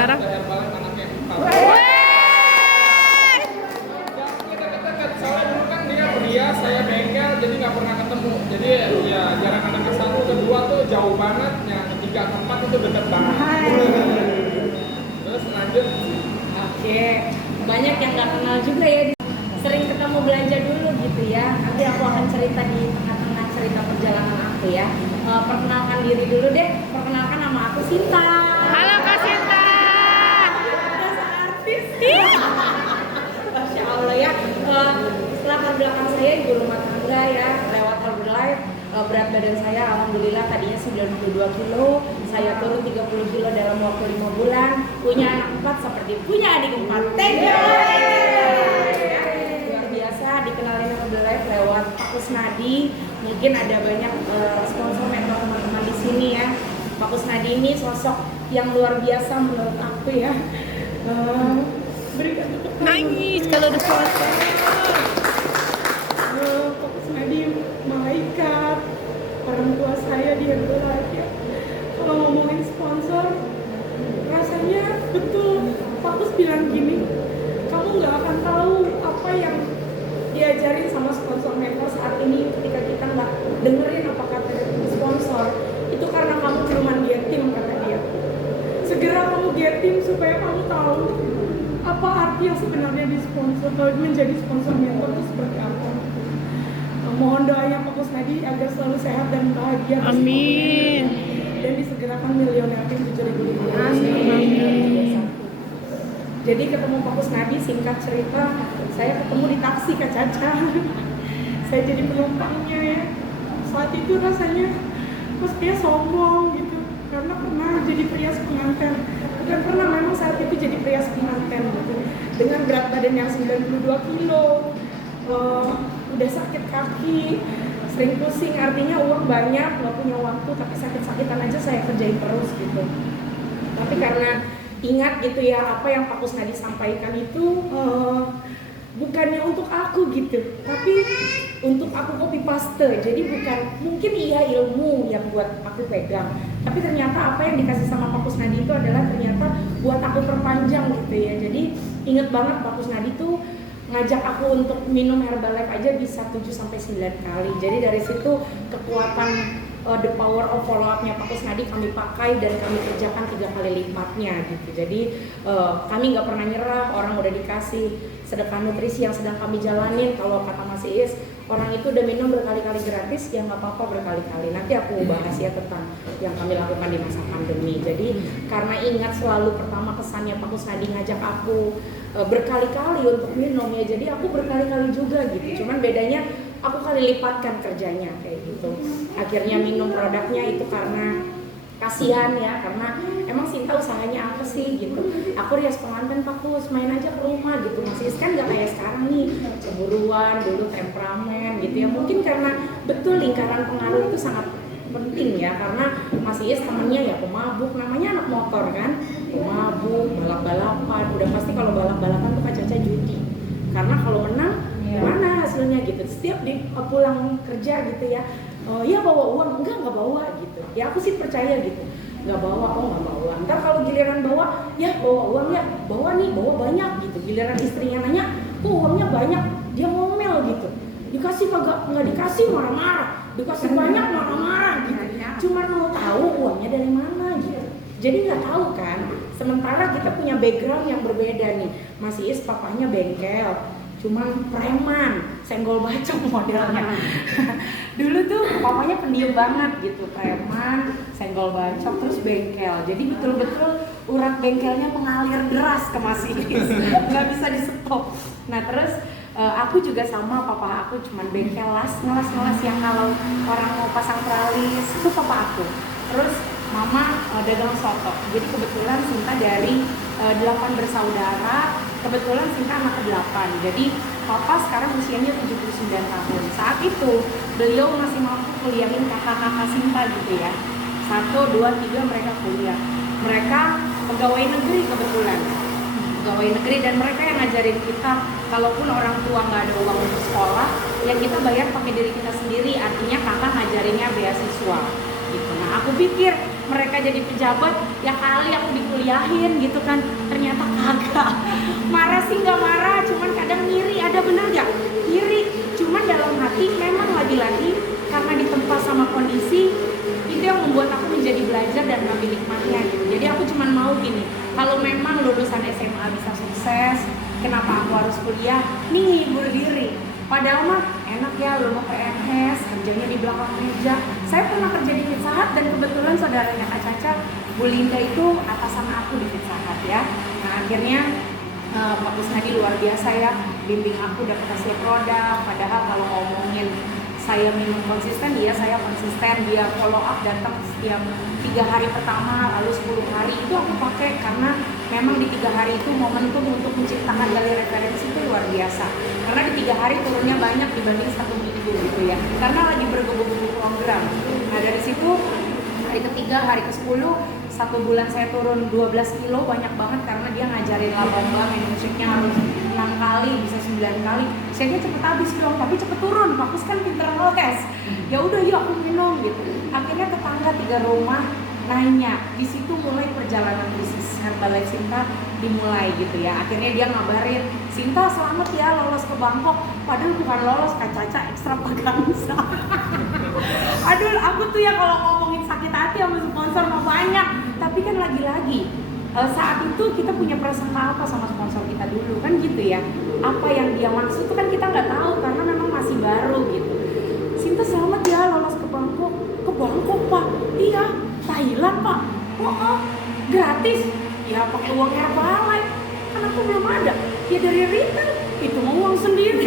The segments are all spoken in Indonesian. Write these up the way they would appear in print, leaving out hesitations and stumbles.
sekarang? Soalnya dulu kan dia pria, saya bengkel, jadi nggak pernah ketemu. Jadi ya jarak anak ke satu, kedua tuh jauh banget, yang ketiga, keempat itu deket banget. Terus lanjut. Oke, banyak yang nggak kenal juga ya. Sering ketemu belanja dulu gitu ya. Nanti aku akan cerita di tengah-tengah cerita perjalanan aku ya. Perkenalkan diri dulu deh. Perkenalkan nama aku Sinta. Halo Kak Sinta. Rasa artis. Masya Allah ya. Latar belakang saya ibu rumah tangga ya. Lewat Herbalife. Berat badan saya alhamdulillah tadinya 92 kilo. Saya turun 30 kilo dalam waktu 5 bulan. Punya anak 4 seperti punya adik 4. Thank you. Luar biasa dikenalin Herbalife lewat Pak Kusnadi. Mungkin ada banyak sponsor mentor teman-teman di sini ya. Pak Kusnadi ini sosok yang luar biasa menurut aku ya. Berikan tepuk tangan. Nangis kalau udah puasa. Pak Kusnadi malaikat, orang tua saya di Herbalife ya. Kalau ngomongin sponsor, rasanya betul. Pak Kus bilang gini, kamu nggak akan tahu apa yang diajarin sama sponsor mentor saat ini ketika kita nggak dengerin apa kata sponsor. Itu karena kamu belum get team, kata dia. Segera kamu get team supaya kamu tahu apa arti yang sebenarnya di sponsor, menjadi sponsor mentor itu seperti apa. Mohon doanya Pak Kusnadi agar selalu sehat dan bahagia. Amin. Dan disegerakan milioner tim 7.000. Amin. Jadi ketemu Pak Kusnadi, singkat cerita, saya ketemu di taksi Kak Caca. Saya jadi penumpangnya ya. Saat itu rasanya terus dia sombong gitu, karena pernah jadi pria pengantin. Bukan pernah, memang saat itu jadi pria pengantin gitu. Dengan berat badan yang 92 kilo. Udah sakit kaki, sering pusing, artinya uang banyak, nggak punya waktu, tapi sakit-sakitan aja saya kerjain terus gitu. Tapi karena ingat gitu ya, apa yang Pak Kusnadi sampaikan itu bukannya untuk aku gitu, tapi untuk aku copy paste. Jadi bukan, mungkin iya ilmu yang buat aku pegang, tapi ternyata apa yang dikasih sama Pak Kusnadi itu adalah ternyata buat aku perpanjang gitu ya. Jadi inget banget Pak Kusnadi tuh ngajak aku untuk minum Herbalife aja bisa 7-9 kali. Jadi dari situ kekuatan the power of follow up-nya Pak Kusnadi kami pakai dan kami kerjakan 3 kali lipatnya gitu. Jadi kami nggak pernah nyerah. Orang udah dikasih sedekah nutrisi yang sedang kami jalanin. Kalau kata Mas Iis, orang itu udah minum berkali-kali gratis, ya nggak apa-apa berkali-kali. Nanti aku bahas ya tentang yang kami lakukan di masa pandemi. Jadi karena ingat selalu pertama kesannya Pak Kusnadi ngajak aku berkali-kali untuk minum ya, jadi aku berkali-kali juga gitu. Cuman bedanya aku kali lipatkan kerjanya kayak gitu. Akhirnya minum produknya itu karena kasihan ya, karena emang Sinta usahanya apa sih gitu. Aku rias pengantin Pak Kus, main aja ke rumah gitu. Masih kan gak kayak sekarang nih, cemburuan, dulu temperamen gitu ya. Mungkin karena betul lingkaran pengaruh itu sangat penting ya, karena masih temennya ya pemabuk, namanya anak motor kan, pemabuk, balap-balapan, udah pasti kalau balap-balapan tuh Kak Caca judi, karena kalau menang mana hasilnya gitu. Setiap di pulang kerja gitu ya, ya bawa uang, enggak bawa gitu ya. Aku sih percaya gitu, nggak bawa, nggak bawa. Ntar kalau giliran bawa, ya bawa uang ya, bawa nih, bawa banyak gitu. Giliran istrinya nanya, kok uangnya banyak, dia ngomel gitu. Dikasih kagak, nggak dikasih marah-marah, dikasih banyak marah-marah gitu. Cuma mau tahu uangnya dari mana gitu. Jadi nggak tahu kan. Sementara kita punya background yang berbeda nih. Mas Iis papanya bengkel, cuman preman, senggol bacok modelnya. Dulu tuh papanya pendiam banget gitu, preman, senggol bacok, terus bengkel. Jadi betul-betul urat bengkelnya mengalir deras ke Mas Iis, nggak bisa di stop. Nah terus aku juga sama, papa aku cuman bengkel ngelas yang kalau orang mau pasang teralis itu papa aku. Terus mama dagang soto. Jadi kebetulan Sinta dari 8 bersaudara, kebetulan Sinta anak ke-8. Jadi papa sekarang usianya 79 tahun. Saat itu beliau masih mampu kuliahin kakak-kakak Sinta gitu ya. 1, 2, 3 mereka kuliah. Mereka pegawai negeri kebetulan. Pegawai negeri, dan mereka yang ngajarin kita, kalaupun orang tua nggak ada uang untuk sekolah, ya kita bayar pakai diri kita sendiri. Artinya kakak ngajarinnya beasiswa gitu. Nah aku pikir mereka jadi pejabat, ya kali aku dikuliahin gitu kan. Ternyata kagak. Marah sih nggak marah, cuman kadang ngiri. Ada bener nggak? Ngiri. Cuman dalam hati memang lagi-lagi karena ditempa sama kondisi, itu yang membuat aku menjadi belajar dan ngambil hikmahnya gitu. Jadi aku cuman mau gini, kalau memang lulusan SMA bisa sukses, kenapa aku harus kuliah? Nih, ngibur diri. Padahal mah enak ya, lu mau PNS, kerjanya di belakang meja. Saya pernah kerja di Pizza Hut dan kebetulan saudaranya Kak Caca, Bu Linda itu atasan aku di Pizza Hut ya. Nah akhirnya Pak Kusnadi luar biasa ya, bimbing aku dapat hasil produk. Padahal kalau ngomongin saya minum konsisten, dia saya konsisten. Dia follow up datang setiap 3 hari pertama, lalu 10 hari itu aku pakai karena memang di 3 hari itu momentum untuk menciptakan gali referensi itu luar biasa. Karena di 3 hari turunnya banyak dibanding 1 minggu gitu ya. Karena lagi bergebu-gebu program. Nah dari situ hari ketiga, hari ke-10 1 bulan saya turun 12 kilo, banyak banget karena dia ngajarin laba-laba, minum shake-nya harus 6 kali, bisa 9 kali. Shake-nya cepet habis dong, tapi cepet turun. Bagus kan, pinter ngetes. Ya udah yuk aku minum gitu. Akhirnya tetangga 3 rumah nanya, di situ mulai perjalanan bisnis Herbalife Sinta dimulai gitu ya. Akhirnya dia ngabarin, Sinta selamat ya lolos ke Bangkok. Padahal bukan lolos, Kak Caca extravaganza. Aduh, aku tuh ya kalau ngomongin sakit hati sama sponsor mah banyak. Tapi kan lagi-lagi saat itu kita punya prasangka apa sama sponsor kita dulu kan gitu ya. Apa yang dia maksud itu kan kita nggak tahu karena memang masih baru gitu. Sinta selamat ya lolos ke Bangkok. Ke Bangkok Pak? Iya. Thailand Pak? Oh, gratis? Ya pakai uang Herbalife. Kan aku belum ada. Ya dari retail. Itu mau uang sendiri.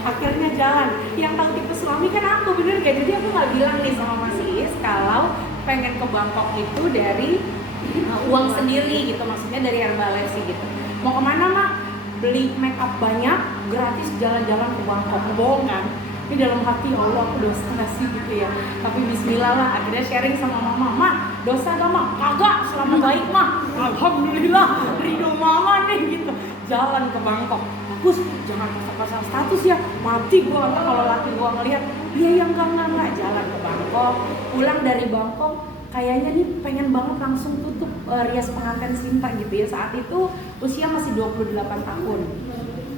Akhirnya jalan. Yang tahu tipe suami kan aku, bener gak? Jadi aku nggak bilang nih sama Mas Iis kalau pengen ke Bangkok itu dari uang sendiri gitu, maksudnya dari Herbalife sih gitu. Mau kemana Mak? Beli make up banyak, gratis jalan-jalan ke Bangkok. Bohong kan? Ini dalam hati, ya Allah aku dosa gak sih gitu ya. Tapi bismillah lah, akhirnya sharing sama mama, Mak dosa gak Mak? Kagak, selama baik Mak. Alhamdulillah, ridho mama nih gitu. Jalan ke Bangkok. Bagus, jangan pasang status ya, mati gua kalau laki gua ngeliat. Dia yang enggak jalan ke Bangkok. Pulang dari Bangkok, kayaknya nih pengen banget langsung tutup rias pengantin Sinta gitu ya. Saat itu usia masih 28 tahun,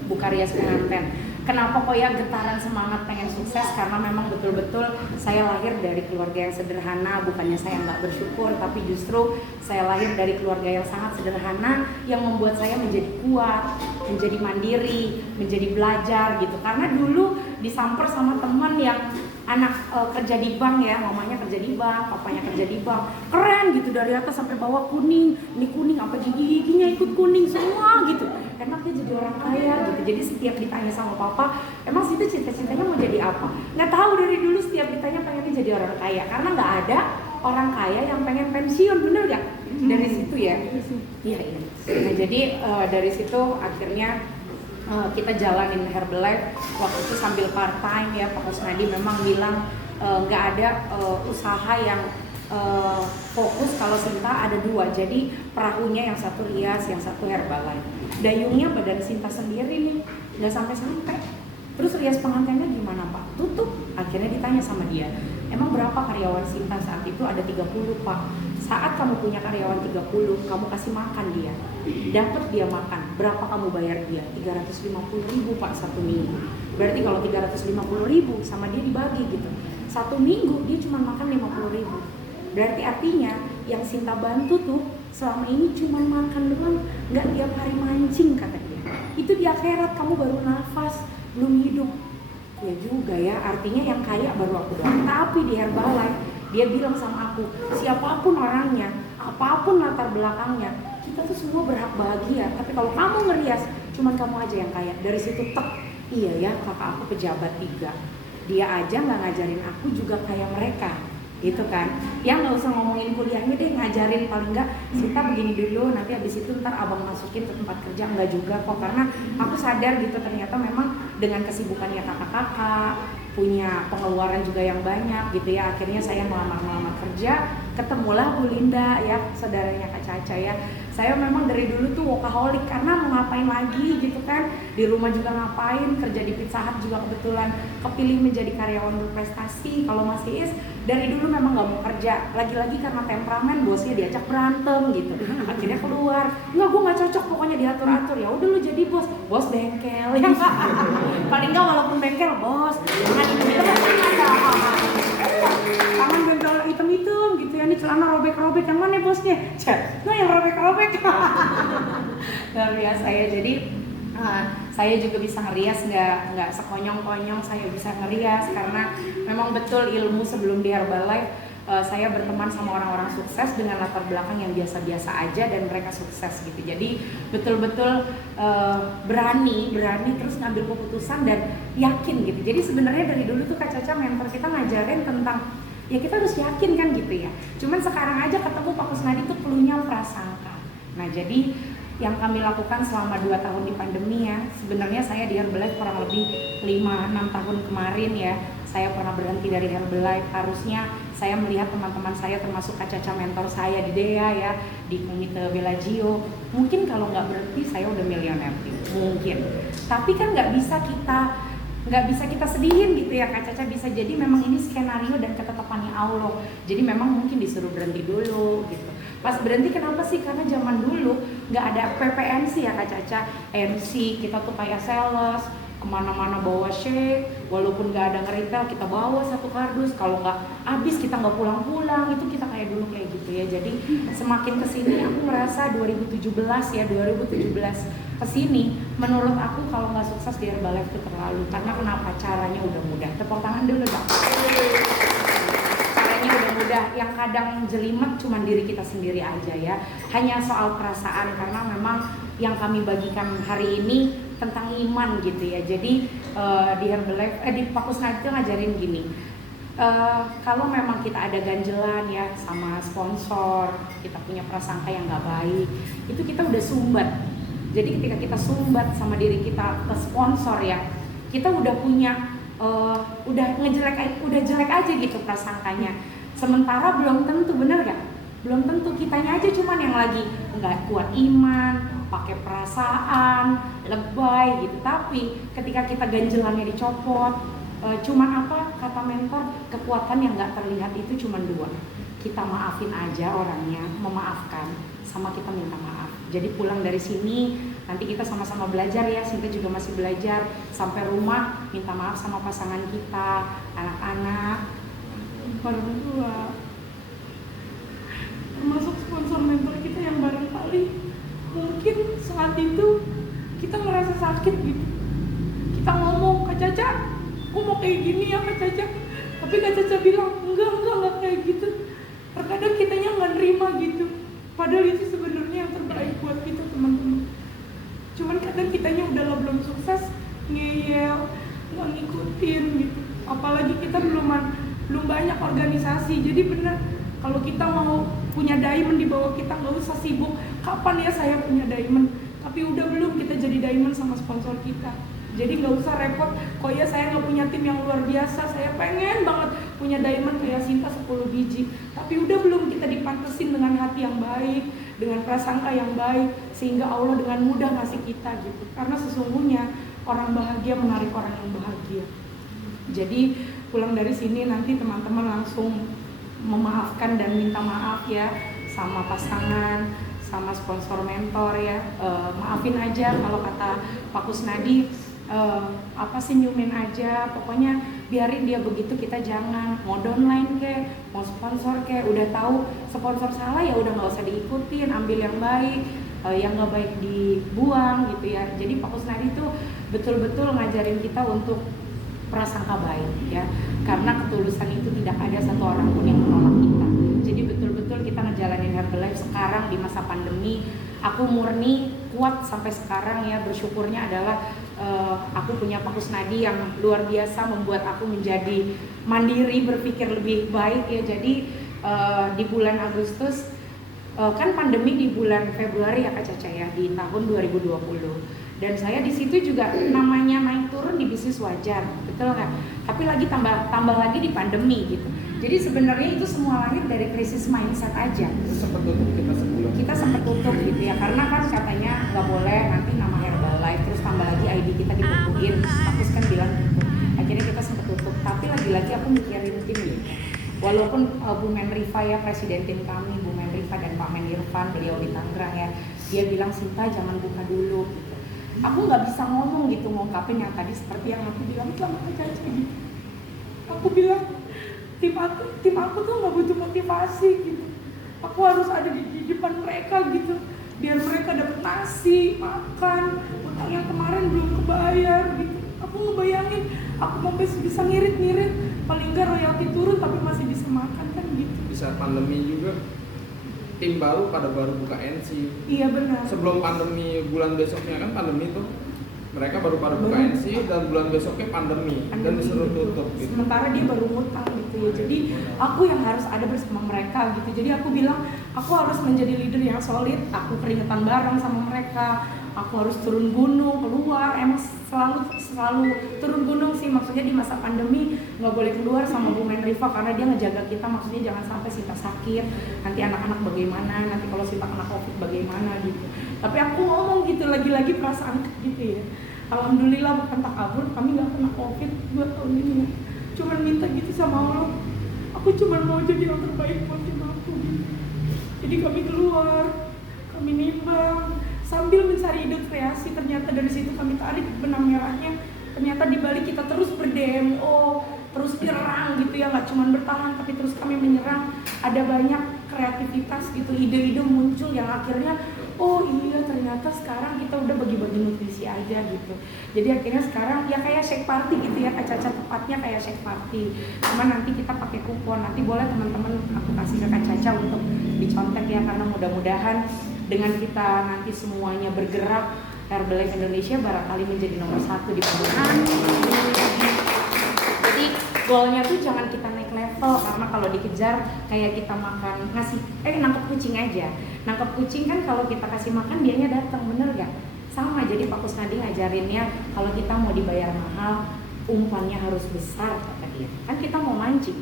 buka rias pengantin. Kenapa kok ya getaran semangat pengen sukses? Karena memang betul-betul saya lahir dari keluarga yang sederhana. Bukannya saya nggak bersyukur, tapi justru saya lahir dari keluarga yang sangat sederhana yang membuat saya menjadi kuat, menjadi mandiri, menjadi belajar gitu. Karena dulu disamper sama teman yang anak kerja di bank ya, mamanya kerja di bank, papanya kerja di bank, keren gitu dari atas sampai bawah kuning, ini kuning sampai gigi-giginya ikut kuning semua gitu. Enak dia jadi orang kaya gitu. Jadi setiap ditanya sama papa, emang situ cita-citanya mau jadi apa? Nggak tahu, dari dulu setiap ditanya pengennya jadi orang kaya, karena nggak ada orang kaya yang pengen pensiun, bener nggak? Dari situ ya. Iya. Nah jadi dari situ akhirnya kita jalanin Herbalife waktu itu sambil part time ya. Pak Kusnadi memang bilang nggak ada usaha yang fokus kalau Sinta ada 2, jadi perahunya yang satu rias, yang satu Herbalife. Dayungnya badan Sinta sendiri nih, nggak sampai-sampai. Terus rias pengantinnya gimana Pak? Tutup. Akhirnya ditanya sama dia, emang berapa karyawan Sinta? Saat itu ada 30 Pak. Saat kamu punya karyawan 30, kamu kasih makan dia, dapat dia makan, berapa kamu bayar dia? 350.000 Pak 1 minggu. Berarti kalau 350.000 sama dia dibagi gitu, 1 minggu dia cuma makan 50.000. Berarti artinya yang Sinta bantu tuh selama ini cuma makan doang, nggak tiap hari mancing kata dia. Itu di akhirat kamu baru nafas, belum hidup. Ya juga ya, artinya yang kaya baru aku doang. Tapi di Herbalife dia bilang sama aku, siapapun orangnya, apapun latar belakangnya, kita tuh semua berhak bahagia. Tapi kalau kamu ngerias, cuman kamu aja yang kaya. Dari situ tek, iya ya kakak aku pejabat 3, dia aja nggak ngajarin aku juga kayak mereka gitu kan. Ya nggak usah ngomongin kuliahnya deh, ngajarin paling nggak Sinta begini dulu, nanti abis itu ntar abang masukin ke tempat kerja. Nggak juga kok, karena aku sadar gitu ternyata memang dengan kesibukannya kakak-kakak, punya pengeluaran juga yang banyak gitu ya. Akhirnya saya melamar kerja, ketemulah Bu Linda ya, saudaranya Kak Caca ya. Saya memang dari dulu tuh workaholic karena mau ngapain lagi gitu kan, di rumah juga ngapain, kerja di Pizza Hut juga kebetulan kepilih menjadi karyawan berprestasi. Kalau masih is dari dulu memang nggak mau kerja, lagi-lagi karena temperamen bosnya diajak berantem gitu, akhirnya keluar, nggak gue nggak cocok pokoknya diatur-atur, ya udah lu jadi bos bengkel ya. Paling nggak walaupun bengkel bos, tangan bengkel hitam-hitam gitu ya, ini celana robek-robek, yang mana bosnya? Nah yang robek-robek. Luar biasa ya, jadi saya juga bisa ngerias, nggak sekonyong-konyong, saya bisa ngerias karena memang betul ilmu sebelum di Herbalife saya berteman sama orang-orang sukses dengan latar belakang yang biasa-biasa aja dan mereka sukses gitu. Jadi betul-betul berani terus ngambil keputusan dan yakin gitu. Jadi sebenarnya dari dulu tuh Kak Caca mentor kita ngajarin tentang ya kita harus yakin kan gitu ya. Cuman sekarang aja ketemu Pak Kusnadi tuh perlunya prasangka. Nah jadi yang kami lakukan selama 2 tahun di pandemi ya, sebenarnya saya di Herbalife kurang lebih 5-6 tahun kemarin ya, saya pernah berhenti dari Herbalife. Harusnya saya melihat teman-teman saya termasuk Kak Caca mentor saya di DEA ya, di Komite Bellagio, mungkin kalau nggak berhenti saya udah milioner mungkin. Tapi kan nggak bisa kita sedihin gitu ya Kak Caca, bisa jadi memang ini skenario dan ketetapannya Allah. Jadi memang mungkin disuruh berhenti dulu gitu. Pas berhenti kenapa sih? Karena zaman dulu nggak ada PPNC ya Kak Caca, MC kita tuh kayak sales, kemana-mana bawa shake, walaupun nggak ada nge-retail kita bawa 1 kardus, kalau nggak habis kita nggak pulang-pulang, itu kita kayak dulu kayak gitu ya. Jadi semakin kesini aku merasa 2017 kesini, menurut aku kalau nggak sukses di Herbalife itu terlalu, karena kenapa? Caranya udah mudah. Tepuk tangan dulu dong. Caranya udah mudah, yang kadang jelimet cuma diri kita sendiri aja ya, hanya soal perasaan, karena memang yang kami bagikan hari ini tentang iman gitu ya. Jadi di Herbalife, di Pak Kusnadi itu ngajarin gini, kalau memang kita ada ganjelan ya sama sponsor, kita punya prasangka yang nggak baik, itu kita udah sumbat. Jadi ketika kita sumbat sama diri kita ke sponsor ya, kita udah punya udah jelek aja gitu prasangkanya. Sementara belum tentu, bener gak? Belum tentu, kitanya aja cuman yang lagi nggak kuat iman, pakai perasaan, lebay gitu. Tapi ketika kita ganjelannya dicopot, cuman apa kata mentor, kekuatan yang nggak terlihat itu cuman 2. Kita maafin aja orangnya, memaafkan, sama kita minta maaf. Jadi pulang dari sini nanti kita sama-sama belajar ya, Sinta juga masih belajar. Sampai rumah minta maaf sama pasangan kita, anak-anak, orang tua, termasuk sponsor mentor kita yang barangkali mungkin saat itu kita ngerasa sakit gitu. Kita ngomong, Kak Caca, aku mau kayak gini ya Kak Caca. Tapi Kak Caca bilang, enggak kayak gitu. Terkadang kitanya nggak nerima gitu. Padahal itu sebenarnya yang terbaik buat kita teman-teman. Cuman kadang kitanya udah belum sukses, ngeyel, nggak ngikutin gitu. Apalagi kita belum banyak organisasi. Jadi bener, kalau kita mau punya diamond di bawah kita, nggak usah sibuk kapan ya saya punya diamond, tapi udah belum kita jadi diamond sama sponsor kita. Jadi nggak usah repot, kok ya saya nggak punya tim yang luar biasa, saya pengen banget punya diamond kayak Sinta 10 biji, tapi udah belum kita dipantesin dengan hati yang baik, dengan prasangka yang baik, sehingga Allah dengan mudah ngasih kita gitu. Karena sesungguhnya orang bahagia menarik orang yang bahagia. Jadi pulang dari sini nanti teman-teman langsung memaafkan dan minta maaf ya sama pasangan, sama sponsor mentor ya. Maafin aja kalau kata Pak Kusnadi, senyumin aja, pokoknya biarin dia begitu, kita jangan mau downline ke, mau sponsor ke, udah tahu sponsor salah ya udah nggak usah diikutin, ambil yang baik, yang nggak baik dibuang gitu ya. Jadi Pak Kusnadi itu betul-betul ngajarin kita untuk prasangka baik ya, karena ketulusan itu tidak ada satu orang pun yang menolak kita. Jadi betul-betul kita ngejalanin Herbalife sekarang di masa pandemi, aku murni kuat sampai sekarang ya. Bersyukurnya adalah aku punya Pak Kusnadi yang luar biasa membuat aku menjadi mandiri, berpikir lebih baik ya. Jadi di bulan Agustus, kan pandemi di bulan Februari ya Kak Caca ya, di tahun 2020. Dan saya di situ juga namanya naik turun di bisnis wajar, betul nggak? Tapi lagi tambah lagi di pandemi gitu. Jadi sebenarnya itu semua lahir dari krisis mindset aja. Sempat tutup kita sebulan. Kita sempat tutup gitu ya, karena kan katanya nggak boleh nanti nama Herbalife, terus tambah lagi ID kita dibekuin. Aku kan bilang gitu. Akhirnya kita sempat tutup. Tapi lagi-lagi aku mikirin tim gitu. Walaupun Bu Menrifa ya, presiden tim kami, Bu Menrifa dan Pak Menirfan, beliau di Tangerang ya, dia bilang Sinta jangan buka dulu gitu. Aku nggak bisa ngomong gitu, ngungkapin yang tadi seperti yang aku bilang sama Kak Caca gitu. Aku bilang tim aku tuh nggak butuh motivasi gitu. Aku harus ada di depan mereka gitu, biar mereka dapat nasi, makan, utang yang kemarin belum kebayar gitu. Aku ngebayangin aku mau bisa ngirit-ngirit, paling nggak royalti turun tapi masih bisa makan kan gitu. Di saat pandemi juga tim baru baru buka NC. Iya benar. Sebelum pandemi bulan besoknya kan pandemi tuh mereka baru buka NC dan bulan besoknya pandemi dan disuruh tutup gitu. Sementara dia baru ngutang gitu ya. Jadi aku yang harus ada bersama mereka gitu. Jadi aku bilang aku harus menjadi leader yang solid. Aku keringetan bareng sama mereka. Aku harus turun gunung keluar. Emang selalu turun gunung sih. Maksudnya di masa pandemi nggak boleh keluar sama Bu Menrifa karena dia ngejaga kita. Maksudnya jangan sampai Sinta sakit. Nanti anak-anak bagaimana? Nanti kalau Sinta kena COVID bagaimana gitu. Tapi aku ngomong gitu lagi-lagi perasaan gitu ya. Alhamdulillah bukan takabur, kami nggak kena COVID 2 tahun ini. Cuman minta gitu sama Allah. Aku cuma mau jadi yang terbaik buat tim aku gitu. Jadi kami keluar, kami nimbang, sambil mencari ide kreasi. Ternyata dari situ kami tarik benang merahnya. Ternyata di balik kita terus ber-DMO, terus nyerang gitu ya, nggak cuma bertahan tapi terus kami menyerang. Ada banyak kreativitas gitu, ide-ide muncul yang akhirnya oh iya ternyata sekarang kita udah bagi-bagi nutrisi aja gitu. Jadi akhirnya sekarang ya kayak shake party gitu ya, Kak Caca, tepatnya kayak shake party. Cuma nanti kita pakai kupon, nanti boleh teman-teman aku kasih ke Kak Caca untuk dicontek ya, karena mudah-mudahan dengan kita nanti semuanya bergerak, Herbalife Indonesia barangkali menjadi nomor 1 di pemerintahan. Jadi goalnya tuh jangan kita naik level, karena kalau dikejar kayak kita makan nangkep kucing aja. Nangkep kucing kan kalau kita kasih makan dianya datang, bener gak? Sama, jadi Pak Kusnadi ngajarinnya kalau kita mau dibayar mahal, umpannya harus besar kata dia. Kan kita mau mancing,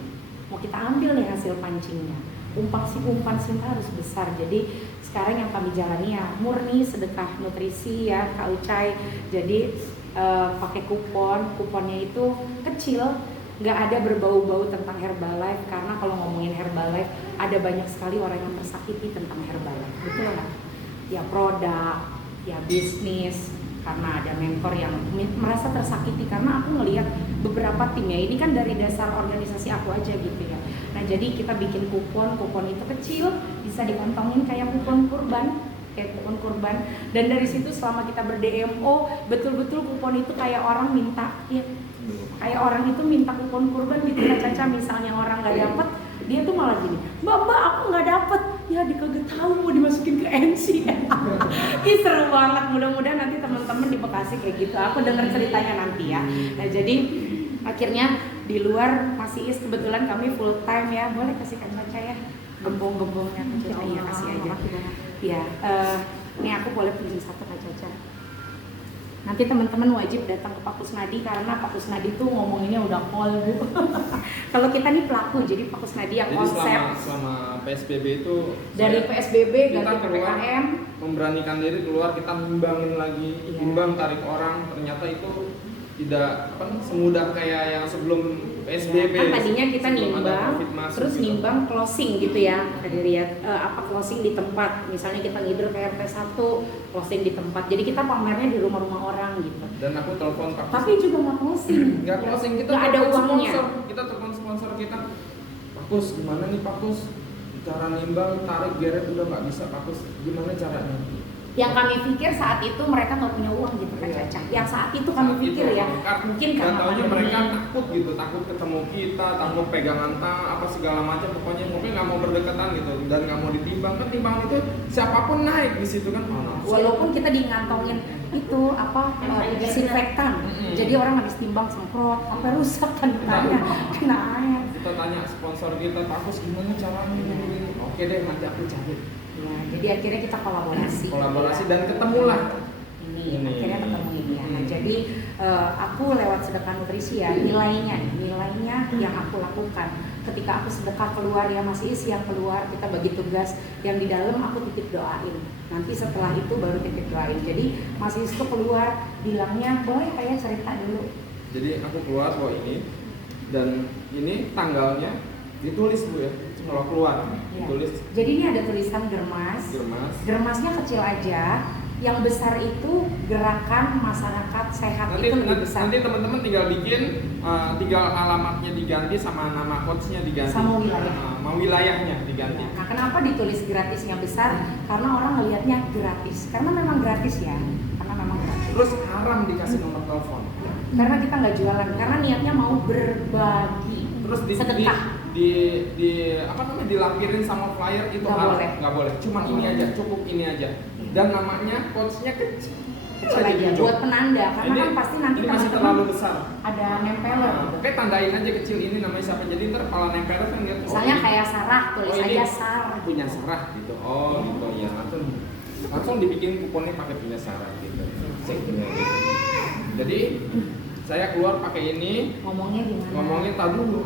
mau kita ambil nih hasil pancingnya. Umpan Sinta harus besar. Jadi sekarang yang kami jalani ya murni sedekah nutrisi ya Kak Ucai. Jadi pakai kuponnya itu kecil, nggak ada berbau-bau tentang Herbalife, karena kalau ngomongin Herbalife ada banyak sekali orang yang tersakiti tentang Herbalife, betul nggak? Ya produk, ya bisnis, karena ada mentor yang merasa tersakiti karena aku ngelihat beberapa timnya ini kan dari dasar organisasi aku aja gitu ya. Nah jadi kita bikin kupon itu kecil, bisa dikantongin kayak kupon kurban, dan dari situ selama kita ber-DMO betul-betul kupon itu kayak orang minta ya, kayak orang itu minta kupon kurban gitu Kak Caca. Misalnya orang nggak dapet, dia tuh malah gini, mbak aku nggak dapet ya, dikagak tahu mau dimasukin ke NC. Ih seru banget, mudah-mudahan nanti teman-teman di Bekasi kayak gitu, aku dengar ceritanya nanti ya. Nah jadi akhirnya di luar masih kebetulan kami full time ya, boleh kasih Kak Caca ya gembong-gembongnya Kak Caca, iya kasih aja ya. Ini aku boleh pinjam satu Kak Caca. Nanti teman-teman wajib datang ke Pak Kusnadi karena Pak Kusnadi tuh ngomonginnya udah call gitu. Kalau kita nih pelaku, jadi Pak Kusnadi yang jadi konsep. selama PSBB itu Dari PSBB kita ganti keluar, PPKM, memberanikan diri keluar, kita nimbangin lagi, timbang tarik orang, ternyata itu tidak semudah kayak yang sebelum PSBB. kan tadinya kita sebelum ada nimbang, COVID masuk terus gitu. nimbang closing gitu ya, closing di tempat. Misalnya kita ngider ke RT1, closing di tempat. Jadi kita pamernya di rumah-rumah orang gitu. Dan aku telepon Pak. Tapi juga nggak closing. Nggak closing, kita nggak ada telepon uangnya. sponsor. Kita telepon sponsor kita. Pak Kus, gimana nih Pak Kus? Cara nimbang, tarik, geret udah nggak bisa Pak Kus. Gimana caranya? Yang kami pikir saat itu mereka nggak punya uang gitu Kak Caca. Yang saat itu kami Saat pikir itu, ya, mungkin karena taunya pandemi. mereka takut gitu, takut ketemu kita, takut pegangan tangan, apa segala macam, pokoknya nggak mau berdekatan gitu dan nggak mau ditimbang. Kan timbangan itu siapapun naik di situ kan. Walaupun kita ngantongin itu disinfektan, jadi orang habis timbang semprot, sampai rusak kan tanya, kena air. Kita tanya sponsor kita, Pak Kus gimana caranya? Oke deh, nanti aku cari. Ya, jadi akhirnya kita kolaborasi. Dan ketemulah ini. Ini. Akhirnya ketemu ini ya. Nah, jadi aku lewat sedekah nutrisi ya, nilainya yang aku lakukan ketika aku sedekah keluar ya Mas Is, yang keluar kita bagi tugas, yang di dalam aku titip doain, nanti setelah itu baru titip doain. Jadi Mas Is tuh keluar bilangnya boleh kayak cerita dulu. Jadi aku keluar bawa ini, dan ini tanggalnya ditulis Bu ya, kalau keluar Ya. ditulis Jadi ini ada tulisan germas. Germasnya kecil aja. Yang besar itu gerakan masyarakat sehat, itu lebih besar. Nanti teman-teman tinggal bikin, tinggal alamatnya diganti sama nama coachnya diganti, Sama wilayah. sama wilayahnya diganti. Nah, kenapa ditulis gratisnya besar? Karena orang melihatnya gratis. Karena memang gratis ya. Karena memang gratis. Terus haram dikasih nomor telepon. Karena kita nggak jualan. Karena niatnya mau berbagi. Terus sedekah. Apa namanya, dilampirin sama flyer itu Nggak boleh. nggak boleh. Cuma ini aja, cukup ini aja. Dan namanya coachnya kecil aja buat penanda. Karena ini, kan pasti nanti ini masih teman-teman terlalu besar. ada nempeler. Nah, pokoknya tandain aja kecil ini namanya siapa. Jadi ntar kalau nempeler kan lihat. Misalnya ini. kayak Sarah, tulis ini aja Sarah. punya Sarah gitu. Oh gitu ya, langsung dibikin kuponnya pakai punya Sarah gitu. Gitu. Jadi saya keluar pakai ini. Ngomongnya tak dulu.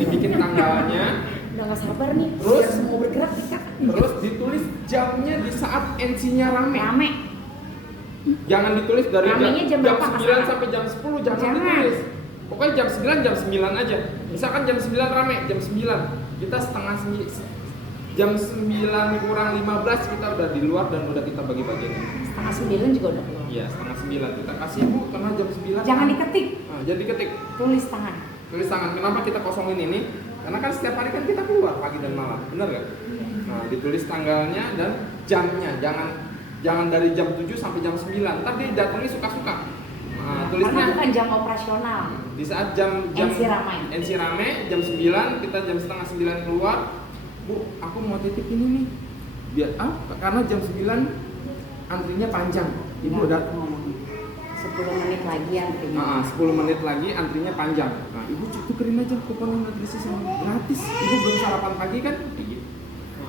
Dibikin tanggalnya. Udah gak sabar nih. Terus biar semua bergerak kita. Terus ditulis jamnya di saat NC-nya rame. Jangan ditulis dari Ramenya jam berapa? 9 sampai jam 10, jangan ditulis. Pokoknya jam 9, jam 9 aja. Misalkan jam 9 rame, jam 9. Kita jam 9 kurang 15 kita udah di luar dan udah kita bagi-bagiin. Setengah 9 juga udah keluar. Iya, setengah 9 kita kasih Bu, karena jam 9. Jangan diketik. Nah, jadi ketik. Tulis tangan. Tulis tangan. Kenapa kita kosongin ini? Karena kan setiap hari kan kita keluar pagi dan malam, bener gak? Nah, ditulis tanggalnya dan jamnya. Jangan dari jam 7 sampai jam 9. Ntar dia datangnya suka-suka. Nah, tulisnya karena bukan jam operasional. di saat jam NC rame, jam 9, kita jam setengah 9 keluar. Bu, aku mau titip ini nih. Biar karena jam 9 antrinya panjang. Ibu udah 10 menit lagi antrinya. 10 menit lagi antrinya panjang. Nah, Ibu tukerin aja kupon nutrisi sama gratis. Ibu belum sarapan pagi kan? Gitu.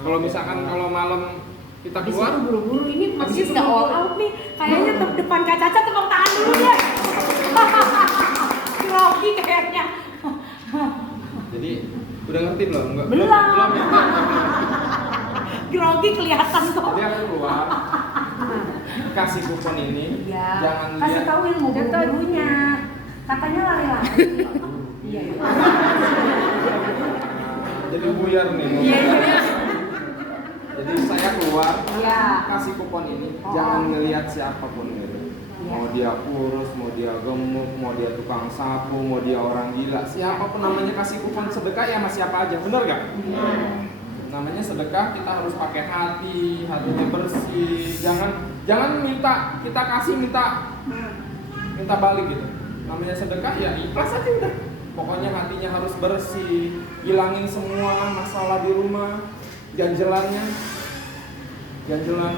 Kalau misalkan kalau malam kita Habis keluar itu buru-buru ini habis masih itu udah all buru-buru. out nih. Kayaknya depan Kak Caca tepuk tangan dulu deh. Grogi kayaknya. Jadi udah ngerti belum? Enggak. Belum. Ya? Grogi kelihatan kok. Jadi aku keluar kasih kupon ini. Iya. Jangan Kasih lihat. tahu ilmu gurunya. Katanya lari-lari. Iya. Jadi buyar nih. Iya. Jadi saya keluar Iya. kasih kupon ini. Oh. Jangan ngelihat siapapun gitu. Iya. Mau dia kurus, mau dia gemuk, mau dia tukang sapu, mau dia orang gila, siapapun namanya kasih kupon sedekah ya sama siapa aja, bener gak? Iya. Namanya sedekah kita harus pakai hatinya bersih. Jangan minta kita kasih minta balik gitu. Namanya sedekah ya ikhlas aja udah. Pokoknya hatinya harus bersih, hilangin semua masalah di rumah, ganjelan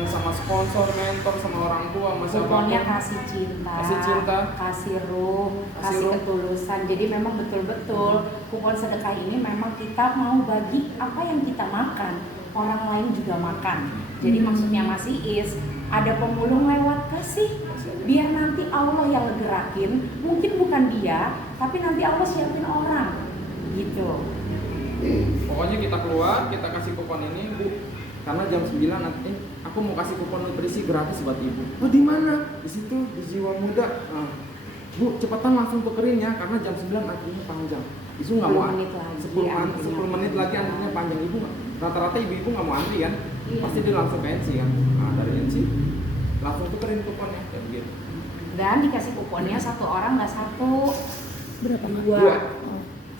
sama sponsor, mentor, sama orang tua, sama siapa. Pokoknya kasih cinta, kasih ruh, kasih ketulusan. Jadi memang betul-betul kupon sedekah ini memang kita mau bagi apa yang kita makan, orang lain juga makan. Jadi maksudnya masih ada pemulung lewat kasih, biar nanti Allah yang ngegerakin. Mungkin bukan dia, tapi nanti Allah siapin orang, gitu. Pokoknya kita keluar, kita kasih kupon ini, Bu. Karena jam 9 nanti aku mau kasih kupon nutrisi gratis buat Ibu. Oh, di mana? Di situ, di Jiwa Muda. Nah, Bu, cepetan langsung tukerin ya karena jam 9 antrinya panjang. Ibu nggak mau 10 menit lagi antrinya panjang. Ibu rata-rata ibu-ibu nggak mau antri kan? Iya. Pasti dia langsung ke NC kan. Nah, dari NC langsung tukerin kuponnya kayak begitu. Dan dikasih kuponnya satu orang nggak satu, Berapa? dua.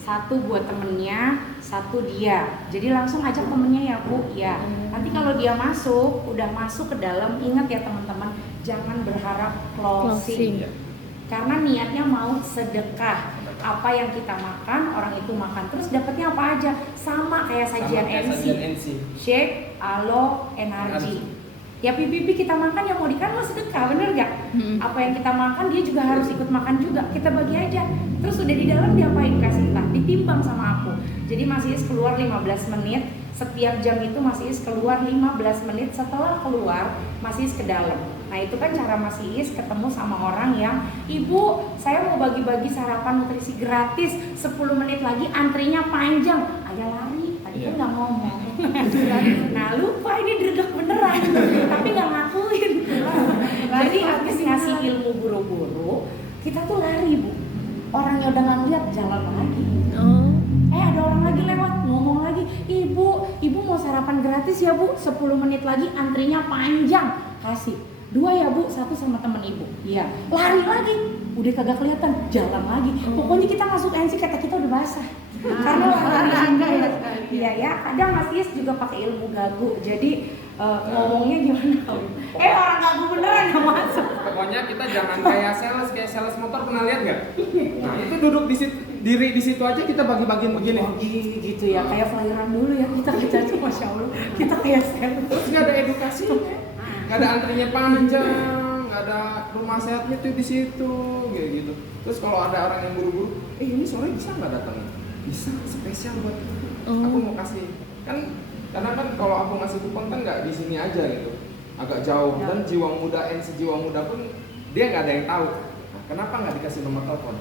Satu buat temennya, satu dia. Jadi langsung ajak temennya ya Bu, ya. Nanti kalau dia udah masuk ke dalam, ingat ya teman-teman, jangan berharap closing. Karena niatnya mau sedekah. Apa yang kita makan, orang itu makan. Terus dapatnya apa aja? Sama kayak sajian NC. Shake, alo, energi. Ya pipi kita makan yang mau lo sedekah, bener gak? Apa yang kita makan dia juga harus ikut makan juga. Kita bagi aja. Terus udah di dalam diapain kasih entah, ditimbang sama aku. Jadi Mas Is keluar 15 menit. Setiap jam itu Mas Is keluar 15 menit. Setelah keluar Mas Is ke dalam. Nah itu kan cara Mas Iis ketemu sama orang yang, Ibu saya mau bagi-bagi sarapan nutrisi gratis, 10 menit lagi antrinya panjang. Agak lari, tadi kan nggak ngomong. Nah lupa ini dredeg beneran, tapi nggak ngakuin. Jadi habis ngasih ilmu buru-buru, kita tuh lari Bu. Orang yang udah nggak ngeliat jalan lagi. Ada orang lagi lewat, ngomong lagi, Ibu mau sarapan gratis ya Bu, 10 menit lagi antrinya panjang. Kasih 2 ya Bu, 1 sama temen Ibu. Iya, lari lagi, udah kagak kelihatan, jalan lagi. Pokoknya kita masuk NC kata kita udah basah. Karena olahraga ya. Iya ya, kadang Mas Iis juga pakai ilmu gagu. Jadi ngomongnya gimana? Orang gagu beneran nggak masuk. Pokoknya kita jangan kayak sales motor, pernah lihat nggak? Nah itu duduk di situ, diri di situ aja kita bagi-bagiin begini. Gitu ya, kayak flyeran dulu ya kita kerja, Masya Allah. Kita kayak sales. Terus nggak ada edukasi, nggak ada antrinya panjang, nggak ada rumah sehatnya tuh di situ, kayak gitu. Terus kalau ada orang yang buru-buru, ini sore bisa nggak datang? Bisa, spesial buat aku mau kasih. Kan karena kan kalau aku ngasih kupon kan nggak di sini aja gitu, agak jauh. Dan jiwa muda, NC jiwa muda pun dia nggak ada yang tahu. Nah, kenapa nggak dikasih nomor telepon?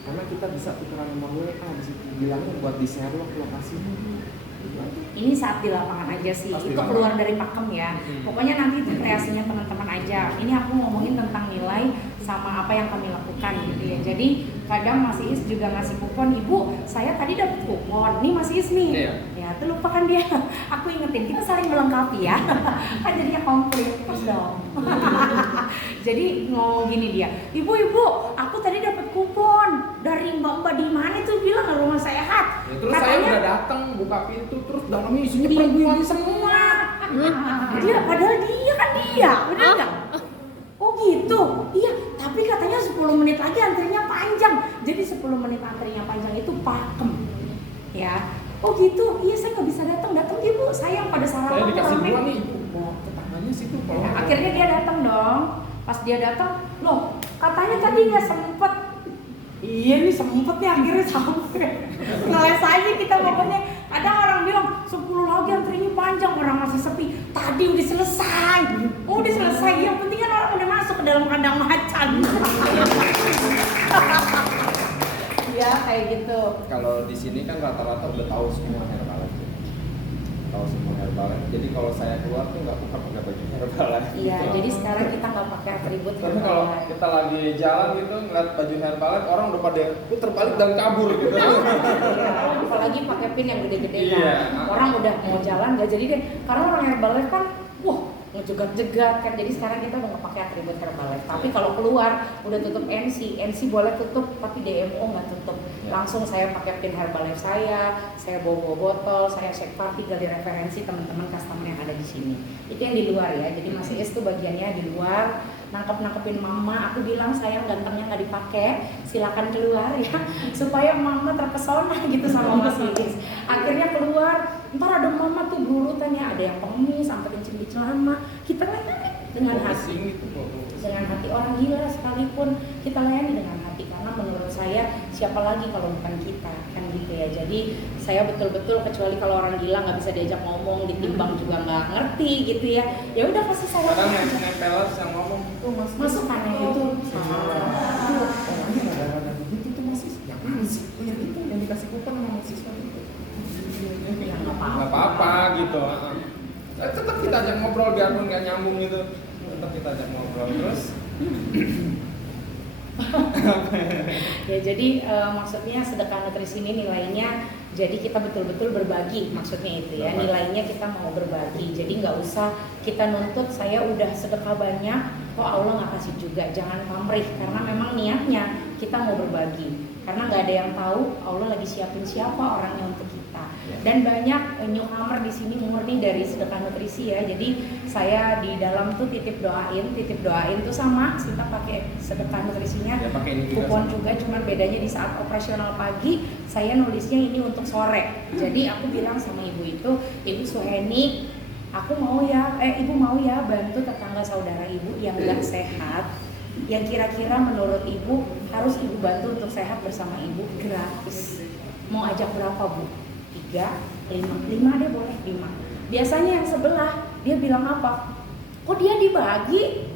Karena kita bisa tukeran nomor WA di situ, bilangnya buat di share lokasinya. Ini saat di lapangan aja sih, Pas itu di keluar dari pakem ya. Pokoknya nanti itu kreasinya teman-teman aja. Ini aku ngomongin tentang nilai sama apa yang kami lakukan gitu ya. Jadi kadang Mas Iis juga ngasih kupon, Ibu saya tadi dapat kupon, nih Mas Iis nih. Iya. Ya itu lupakan dia, aku ingetin, kita saling melengkapi ya. Kan jadinya komplit, terus dong. Jadi ngomong gini dia, Ibu aku tadi dapat kupon dari mbak-mbak di mana tuh bilang ke rumah sehat. Ya, terus saya udah datang buka pintu, terus dalamnya isinya Ibu-ibu perempuan semua. Dia padahal dia kan dia, benar nggak? Oh gitu, iya. Tapi katanya 10 menit lagi antrinya panjang. Jadi 10 menit antrinya panjang itu pakem, ya. Oh gitu, iya saya nggak bisa datang Ibu. Saya yang pada sarapan. Saya dikasih rame. buah nih, bawa tetangganya situ. Ya, akhirnya dia datang dong. Pas dia datang, loh katanya tadi nggak sempet. Iya nih sempet nih akhirnya sampai. Ngeles aja kita pokoknya. Kadang orang bilang 10 lagi antrinya panjang, orang masih sepi. Tadi udah selesai. Oh udah selesai. Yang penting kan orang udah masuk ke dalam kandang macan. Ya kayak gitu. Kalau di sini kan rata-rata udah tahu semua Herbalife. Tahu semua Herbalife. Jadi kalau saya keluar tuh nggak buka pakai baju Herbalife. Iya, gitu. jadi sekarang kita nggak pakai atribut Tapi kalau kita lagi jalan gitu ngeliat baju Herbalife, orang udah pada puter balik dan kabur gitu. Iya, apalagi pakai pin yang gede-gede kan. Iya. Orang udah mau jalan nggak jadi deh. Karena orang Herbalife kan, wah ngejegat-jegat kan. Jadi sekarang kita udah nggak pakai atribut Herbalife. Tapi kalau keluar udah tutup NC boleh tutup, tapi DMO nggak tutup. Langsung saya pakai pin Herbalife saya bawa botol, saya cek party, gali referensi teman-teman customer yang ada di sini. Itu yang di luar ya. Jadi Mas Iis tuh bagiannya di luar. Nangkep-nangkepin mama, aku bilang sayang gantengnya nggak dipakai, silakan keluar ya, supaya mama terpesona gitu sama Mas Iis. Akhirnya keluar, ntar ada mama tuh berurutannya, ada yang pengemis sampai kencing di celana, kita layani dengan hati, dengan hati orang gila sekalipun kita layani dengan hati, karena menurut saya siapa lagi kalau bukan kita kan gitu ya. Jadi saya betul-betul kecuali kalau orang gila nggak bisa diajak ngomong, ditimbang juga nggak ngerti gitu ya. Ya udah pasti saya. Kadang nempel yang ngomong tuh masuk kan itu ada gitu tuh masih yang mana sih yang itu yang dikasih kupon sama mahasiswa itu nggak apa-apa gitu. Tetap kita ajak ngobrol biarpun nggak nyambung gitu, tetap kita ajak ngobrol terus. Ya jadi maksudnya sedekah nutrisi ini nilainya, jadi kita betul-betul berbagi, maksudnya itu ya, nilainya kita mau berbagi. Jadi nggak usah kita nuntut saya udah sedekah banyak kok Allah nggak kasih juga, jangan pamrih, karena memang niatnya kita mau berbagi, karena nggak ada yang tahu Allah lagi siapin siapa orangnya untuk kita. Dan banyak newcomer di sini murni dari sedekah nutrisi ya. Jadi saya di dalam tuh titip doain tuh sama kita pakai sedekah nutrisinya ya, pakai ini kupon juga, cuman bedanya di saat operasional pagi saya nulisnya ini untuk sore. Jadi aku bilang sama ibu itu, Ibu Suheni, aku mau ya, ibu mau ya bantu tetangga saudara ibu yang nggak sehat, yang kira-kira menurut ibu harus ibu bantu untuk sehat bersama ibu, gratis. Mau ajak berapa Bu? 3, 5 deh boleh 5. Biasanya yang sebelah dia bilang apa? Kok dia dibagi?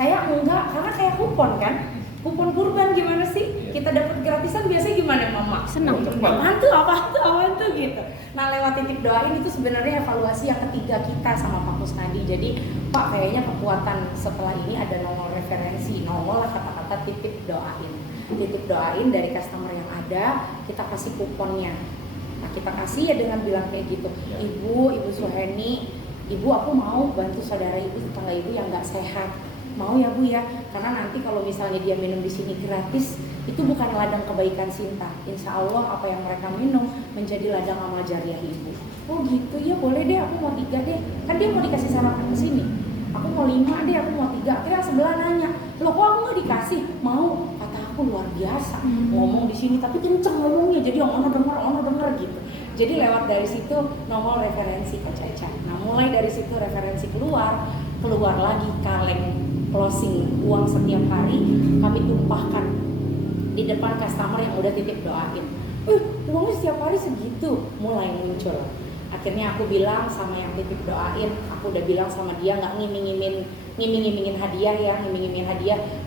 Saya enggak, karena saya kupon kan. Kupon kurban gimana sih? Kita dapat gratisan biasanya gimana mama? Senang. Apaan tuh gitu. Nah lewat titip doain itu sebenarnya evaluasi yang ketiga kita sama Pak Kusnadi. Jadi Pak kayaknya kekuatan setelah ini ada nongol referensi, nongol lah kata-kata titip doain. Titip doain dari customer yang ada, kita kasih kuponnya. Nah kita kasih ya dengan bilang kayak gitu, Ibu Suheni, Ibu aku mau bantu saudara ibu, tetangga ibu yang nggak sehat. Mau ya Bu ya, karena nanti kalau misalnya dia minum di sini gratis, itu bukan ladang kebaikan Sinta. Insya Allah apa yang mereka minum menjadi ladang amal jariah ibu. Oh gitu ya, boleh deh, aku mau 3 deh. Kan dia mau dikasih sarapan ke sini. Aku mau 5 deh, aku mau 3. Akhirnya yang sebelah nanya, loh kok aku nggak dikasih? Mau? Kata aku luar biasa ngomong di sini, tapi kenceng ngomongnya, jadi yang ono denger gitu. Jadi lewat dari situ nongol referensi ke Caca. Nah mulai dari situ referensi keluar lagi kaleng closing uang setiap hari kami tumpahkan di depan customer yang udah titip doain. Uangnya setiap hari segitu, mulai muncul. Akhirnya aku bilang sama yang titip doain, aku udah bilang sama dia nggak ngiming-ngimingin hadiah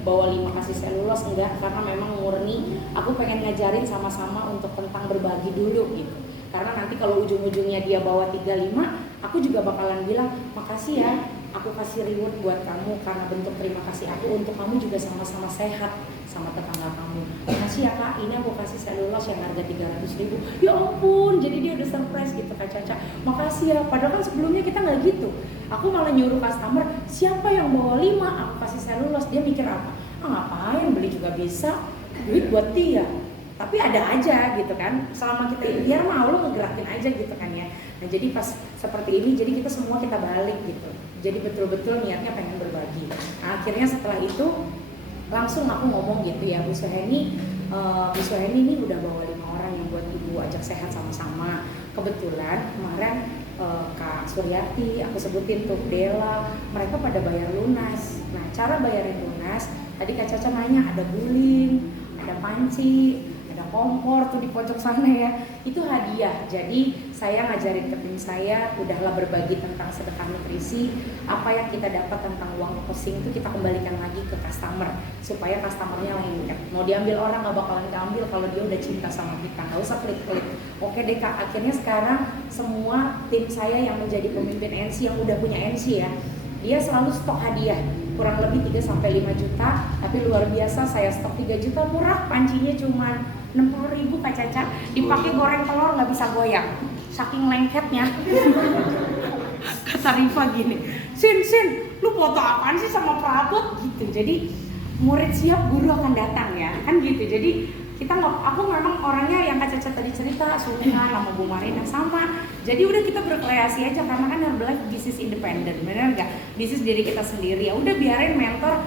bawa 5 kasih selulos, enggak, karena memang murni aku pengen ngajarin sama-sama untuk tentang berbagi dulu gitu. Karena nanti kalau ujung-ujungnya dia bawa 35, aku juga bakalan bilang makasih ya, aku kasih reward buat kamu karena bentuk terima kasih aku untuk kamu juga sama-sama sehat sama tetangga kamu. Makasih ya Kak, ini aku kasih selulos yang harga 300.000. Ya ampun, jadi dia udah surprise gitu Kak Caca. Makasih ya, padahal kan sebelumnya kita nggak gitu. Aku malah nyuruh customer, siapa yang bawa 5, aku kasih selulos. Dia mikir apa? Ngapain, beli juga bisa, duit buat dia. Tapi ada aja gitu kan, selama kita biar mau lo ngegerakin aja gitu kan ya. Nah jadi pas seperti ini, jadi kita semua kita balik gitu. Jadi betul-betul niatnya pengen berbagi. Nah, akhirnya setelah itu langsung aku ngomong gitu ya, Bu Suheni ini udah bawa 5 orang yang buat ibu ajak sehat sama-sama. Kebetulan kemarin Kak Suryati, aku sebutin tuh Dela, mereka pada bayar lunas. Nah cara bayarin lunas, tadi Kak Caca nanya ada guling, ada panci, ada kompor tuh di pojok sana ya, itu hadiah. Jadi saya ngajarin ke tim saya, udahlah berbagi tentang sedekah nutrisi, apa yang kita dapat tentang uang closing itu kita kembalikan lagi ke customer supaya customernya lengket. Mau diambil orang nggak bakalan diambil kalau dia udah cinta sama kita, nggak usah klik-klik. Oke deh Kak, akhirnya sekarang semua tim saya yang menjadi pemimpin NC yang udah punya NC ya, dia selalu stok hadiah kurang lebih 3-5 juta, tapi luar biasa saya stok 3 juta murah, pancinya cuma 60.000 Kak Caca, dipakai goreng telur nggak bisa goyang, saking lengketnya. Kata Rifa gini, Sin, lu foto apaan sih sama perabot gitu. Jadi murid siap guru akan datang ya, kan gitu. Jadi kita nggak, aku memang orangnya yang Kak Caca tadi cerita, Sungan sama Bu Marina sama. Jadi udah kita berkreasi aja karena kan Herbalife bisnis independen, bener nggak? Bisnis diri kita sendiri. Ya udah biarin mentor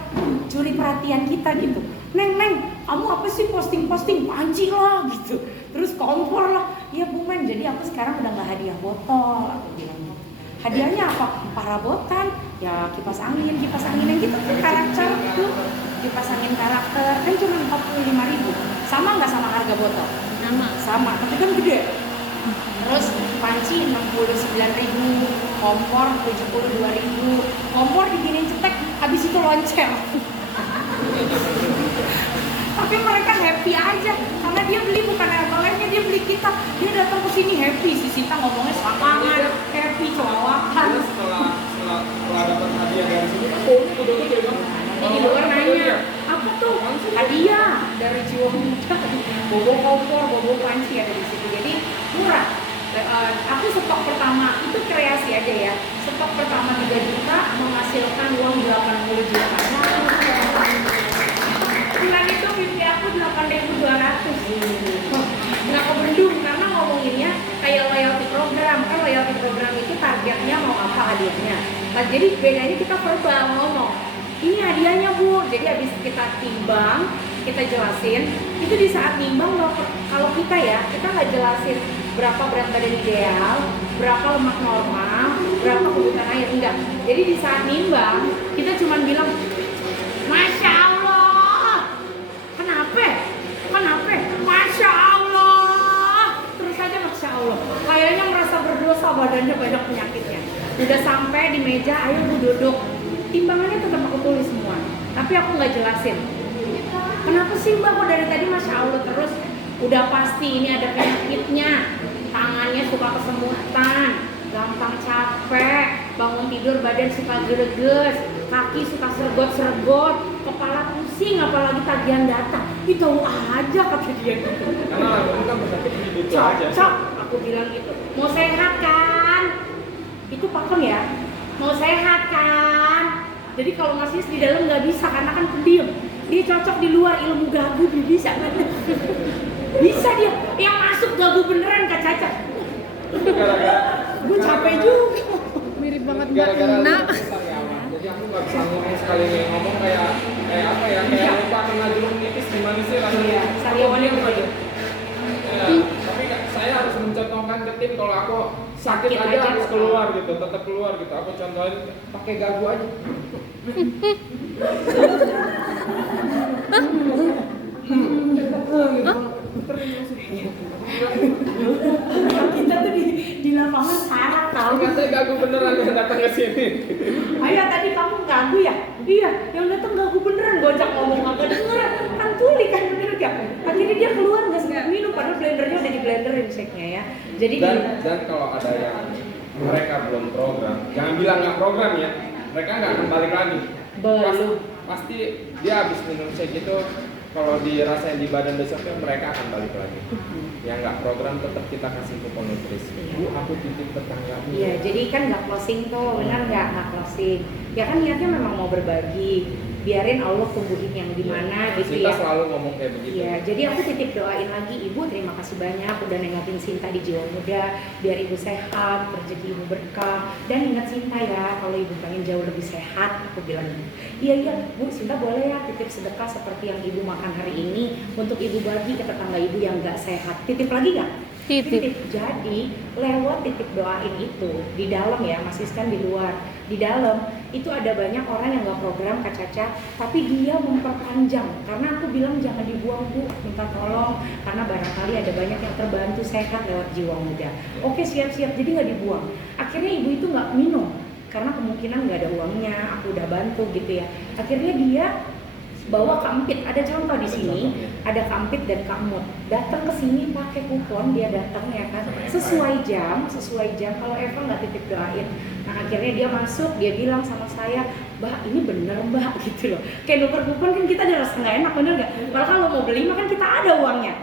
curi perhatian kita gitu. Neng, kamu apa sih posting panci lah gitu. Terus kompor lah. Iya Bu Men, jadi aku sekarang udah nggak hadiah botol. Aku bilang hadiahnya apa? Parabotan, ya kipas angin yang gitu tuh karakter tuh. Kipas angin karakter kan cuma 45.000. Sama nggak sama harga botol? Sama, tapi kan gede. Terus panci 69.000, kompor 72.000. Kompor diginiin cetek, habis itu loncer. Tapi mereka happy aja karena dia beli bukan Herbalife-nya, dia beli kita. Dia datang ke sini happy. Si Sita ngomongnya semangat, happy, cowakan. Setelah dapat hadiah dari sini kan udah gede kan? Di luar nanya, apa tuh? Hadiah dari Jiwa Muda. Bobo kompor, bobo panci ada di situ. Jadi murah. Aku stok pertama itu kreasi aja ya. Stok pertama 3 juta menghasilkan uang 80 juta. Bulan itu BP aku 8.200. Nggak kebendung karena ngomonginnya kayak loyalty program. Kan loyalty program itu targetnya mau apa hadiahnya. Nah, jadi bedanya kita verbal ngomong. Ini hadiahnya Bu. Jadi habis kita timbang, kita jelasin. Itu di saat nimbang kalau kita ya, kita nggak jelasin berapa berat badan ideal, berapa lemak normal, berapa kebutuhan air, enggak. Jadi di saat nimbang, kita cuma bilang, Masya Allah. Kenapa? Masya Allah. Terus aja Masya Allah. Kayaknya merasa berdosa, badannya banyak penyakitnya. Udah sampai di meja, ayo Bu duduk. Timbangannya tetap aku tulis semua. Tapi aku nggak jelasin. Kenapa sih Mbak kok dari tadi Masya Allah terus? Udah pasti ini ada penyakitnya. Tangannya suka kesemutan, gampang capek, bangun tidur badan suka gereges, kaki suka sergot-sergot, kepala pusing, apalagi tagihan data. Itu tahu aja kata dia gitu. Karena lagu kan penyakit butuh aja. Cocok, aku bilang gitu. Mau sehat kan? Itu pakem ya. Mau sehat kan? Jadi kalau masih di dalam nggak bisa karena kan pendiam. Dia cocok di luar ilmu gagu dia bisa. Bisa dia. Yang masuk gagu beneran Kak Caca. Gara-gara Gue capek juga. Mirip banget Mbak gara-gara Ina. lu karyawan. Jadi aku nggak bisa ngomong sekali nih ngomong kayak apa ya, kayak lupa kena jeruk nipis gimana sih rasanya. Iya, sariawannya Aku apa gitu. Ya, tapi saya harus mencontohkan ke tim kalau aku sakit Sakit aja aja harus tetap. keluar gitu, tetap keluar gitu. Aku contohin pakai gagu aja. Kita tuh di lapangan sarap tau. Katanya gagu beneran yang datang ke sini. Ayo tadi kamu ganggu ya? Iya, yang datang ganggu beneran. Gojak ngomong agak denger. Kan tuli kan bener gak? Akhirnya dia keluar nggak sengaja minum padahal blendernya udah di blenderin shake-nya ya. Jadi Dan kalau ada yang mereka belum program, jangan bilang nggak program ya. Mereka nggak akan balik lagi. Belum. Pasti dia habis minum shake itu kalau dirasain di badan besoknya mereka akan balik lagi. Yang nggak program tetap kita kasih kupon nutrisi. Bu, aku titip tetangga. Iya, jadi kan nggak closing tuh, benar nggak closing. Ya kan niatnya memang mau berbagi, biarin Allah tumbuhin yang dimana gitu Kita ya. selalu ngomong kayak begitu. Iya, jadi aku titip doain lagi Ibu, terima kasih banyak udah nengokin Sinta di Jiwa Muda, biar Ibu sehat, rezeki Ibu berkah, dan ingat Sinta ya, kalau Ibu pengen jauh lebih sehat, aku bilang iya Bu, Sinta boleh ya titip sedekah seperti yang Ibu makan hari ini untuk Ibu bagi ke tetangga Ibu yang nggak sehat. Titip lagi nggak? Titip. Jadi lewat titip doain itu di dalam ya, Mas Iskan di luar. Di dalam itu ada banyak orang yang nggak program Kak Caca, tapi dia memperpanjang. Karena aku bilang jangan dibuang Bu, minta tolong. Karena barangkali ada banyak yang terbantu sehat lewat Jiwa Muda. Oke siap-siap, jadi nggak dibuang. Akhirnya ibu itu nggak minum karena kemungkinan nggak ada uangnya. Aku udah bantu gitu ya. Akhirnya dia bawa kampit, ada contoh di sini, ada kampit dan kamut. Datang ke sini pakai kupon, dia datang ya kan, sesuai jam. Kalau Eva nggak titip doain, nah akhirnya dia masuk, dia bilang sama saya, Mbak ini bener Mbak gitu loh. Kayak nuker kupon kan kita ada rasa nggak enak, bener nggak? Padahal kalau mau beli mah kan kita ada uangnya.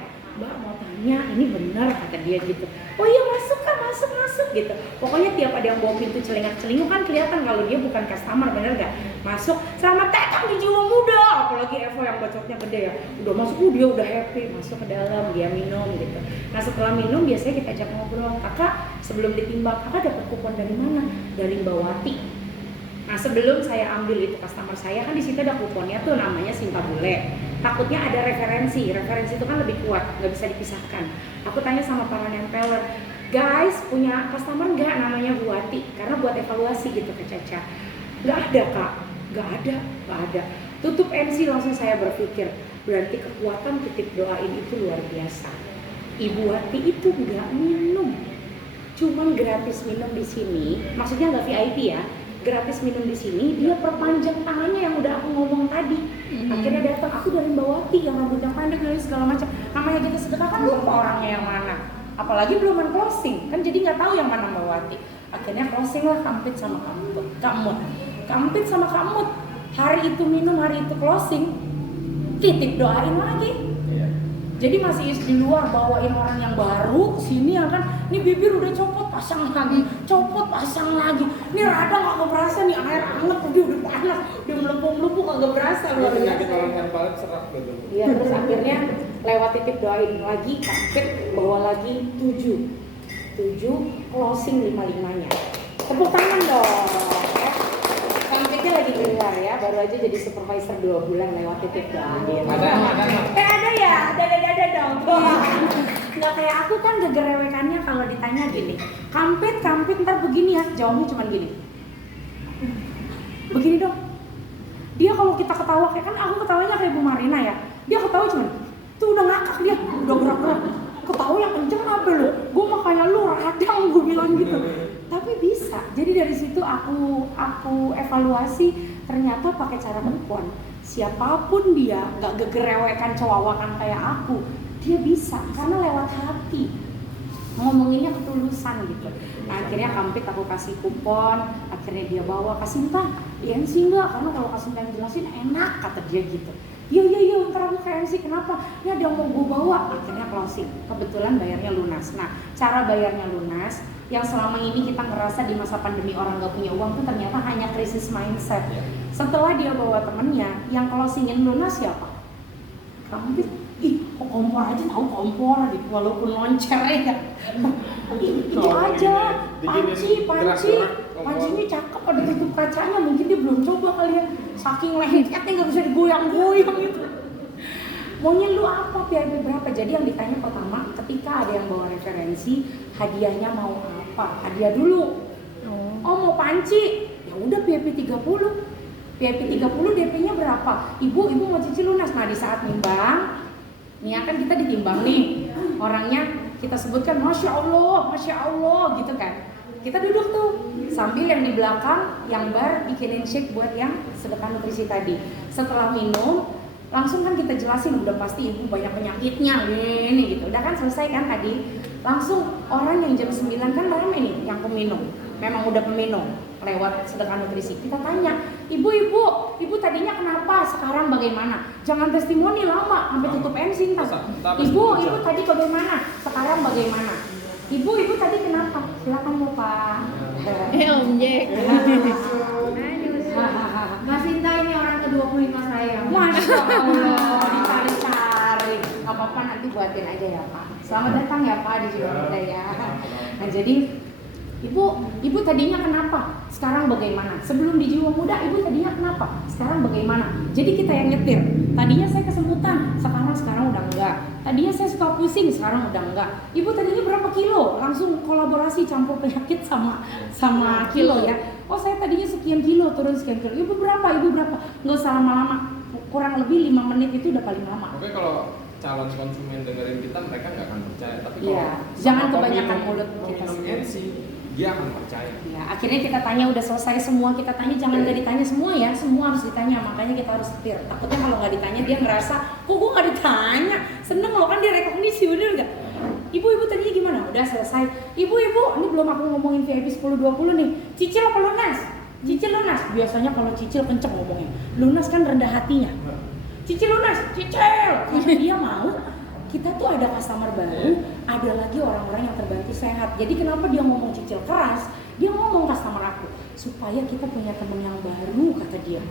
Mbak mau tanya, ini bener kata dia gitu. Oh iya masuk kan, masuk gitu. Pokoknya tiap ada yang bawa pintu celingak-celinguk kan kelihatan kalau dia bukan customer, bener nggak? Masuk, selamat datang di Jiwa Muda. Apalagi Evo yang bacotnya gede ya. Udah masuk, dia udah happy, masuk ke dalam, dia minum gitu. Nah setelah minum biasanya kita ajak ngobrol. Kakak sebelum ditimbang, kakak dapat kupon dari mana? Dari Mbak Wati. Nah sebelum saya ambil itu customer saya kan di situ ada kuponnya tuh namanya Sinta Bule. Takutnya ada referensi itu kan lebih kuat, nggak bisa dipisahkan. Aku tanya sama para nempeler, guys punya customer nggak namanya Bu Wati? Karena buat evaluasi gitu ke Caca. Nggak ada Kak, nggak ada. Tutup MC langsung saya berpikir, berarti kekuatan titip doain itu luar biasa. Ibu Wati itu nggak minum, cuman gratis minum di sini, maksudnya nggak VIP ya. Gratis minum di sini, dia perpanjang tangannya yang udah aku ngomong tadi. Akhirnya datang, aku dari Mbak Wati yang rambutnya pendek dari segala macam. Namanya kita sedekah kan lupa orangnya yang mana. Apalagi belum closing, kan jadi nggak tahu yang mana Mbak Wati. Akhirnya closing lah kampit sama kamut. Kampit sama kamut. Hari itu minum, hari itu closing. Titip doain lagi. Jadi masih di luar bawain orang yang baru sini ya kan, ini bibir udah copot pasang lagi, ini radang nggak berasa nih, air hangat udah panas, udah melempung nggak berasa luar Penyakit biasa. orang herbal serak gitu. Iya terus akhirnya lewat titip doain lagi, kampit bawa lagi 7 closing 5-5-nya. Tepuk tangan dong. Ya. Kampitnya lagi keluar ya, baru aja jadi supervisor 2 bulan lewat titip doain. Ada ya, ada dong. Nggak kayak aku kan gegerewekannya kalau ditanya gini, kampit ntar begini ya, jawabnya cuma gini. Begini dong. Dia kalau kita ketawa kayak kan aku ketawanya kayak Bu Marina ya. Dia ketawa cuma tuh udah ngakak dia, udah gerak-gerak. Ketawa yang kenceng apa lu? Gue mah kayak lu radang gue bilang gitu. Tapi bisa. Jadi dari situ aku evaluasi ternyata pakai cara kupon. siapapun dia, nggak gegerewekan cowawakan kayak aku, dia bisa karena lewat hati, ngomonginnya ketulusan gitu. Nah, akhirnya Kampit aku kasih kupon, akhirnya dia bawa, kasih Mbak di MC enggak, karena kalau kasih Mbak yang jelasin enak, kata dia gitu. Iya, ntar aku ke MC, kenapa? Ya dia mau gue bawa, akhirnya closing. Kebetulan bayarnya lunas. Nah, cara bayarnya lunas, yang selama ini kita ngerasa di masa pandemi orang gak punya uang tuh ternyata hanya krisis mindset. Setelah dia bawa temennya, yang closingin lunas siapa? Kampit, kok kompor aja tahu kompor gitu, walaupun loncer ya. Itu aja, pancinya cakep, ada tutup kacanya, mungkin dia belum coba kali ya. Saking lengketnya nggak bisa digoyang-goyang gitu. Maunya lu apa, PRP berapa? Jadi yang ditanya pertama, ketika ada yang bawa referensi, hadiahnya mau apa? Hadiah dulu. Oh mau panci, ya udah PRP 30. PRP 30 DP-nya berapa? Ibu mau cicil lunas. Nah di saat nimbang, nih kan kita ditimbang nih, orangnya kita sebutkan Masya Allah gitu kan. Kita duduk tuh, sambil yang di belakang, yang bar bikinin shake buat yang sedekah nutrisi tadi. Setelah minum, langsung kan kita jelasin, udah pasti ibu banyak penyakitnya, ini gitu. Udah kan selesai kan tadi. Langsung orang yang jam 9 kan rame nih, yang peminum. Memang udah peminum, lewat sedekah nutrisi. Kita tanya, ibu tadinya kenapa, sekarang bagaimana? Jangan testimoni lama, sampai tutup MC ntar. Ibu tadi bagaimana, sekarang bagaimana? Ibu tadi kenapa? Silakan Bu Pak. Om Jack. Mas Sinta ini orang ke-25 saya. Masya Allah, dicari-cari. Gak apa-apa, nanti buatin aja ya Pak. Selamat datang ya Pak di Jiwa Muda ya. Nah jadi Ibu tadinya kenapa? Sekarang bagaimana? Sebelum di Jiwa Muda, Ibu tadinya kenapa? Sekarang bagaimana? Jadi kita yang nyetir. Tadinya saya kesemutan, sekarang udah enggak. Tadinya saya suka pusing, sekarang udah enggak. Ibu tadinya berapa kilo? Langsung kolaborasi campur penyakit sama kilo ya. Oh saya tadinya sekian kilo, turun sekian kilo. Ibu berapa? Nggak usah lama-lama. Kurang lebih 5 menit itu udah paling lama. Oke, kalau calon konsumen dengerin kita, mereka nggak akan percaya. Tapi kalau jangan kebanyakan mulut kita sendiri, dia akan percaya. Ya, akhirnya kita tanya, udah selesai semua kita tanya, jangan nggak ditanya semua ya, semua harus ditanya, makanya kita harus setir. Takutnya kalau nggak ditanya dia ngerasa, kok gue nggak ditanya, seneng loh kan dia rekognisi, bener nggak? Ibu tadinya gimana? Udah selesai. Ibu, ini belum aku ngomongin VIP 10-20 nih, cicil apa lunas? Cicil lunas, biasanya kalau cicil kenceng ngomongnya, lunas kan rendah hatinya. Cicil lunas, cicil, dia mau. Kita tuh ada customer baru, ada lagi orang-orang yang terbantu sehat. Jadi kenapa dia ngomong cicil keras? Dia ngomong customer aku, supaya kita punya temen yang baru, kata dia.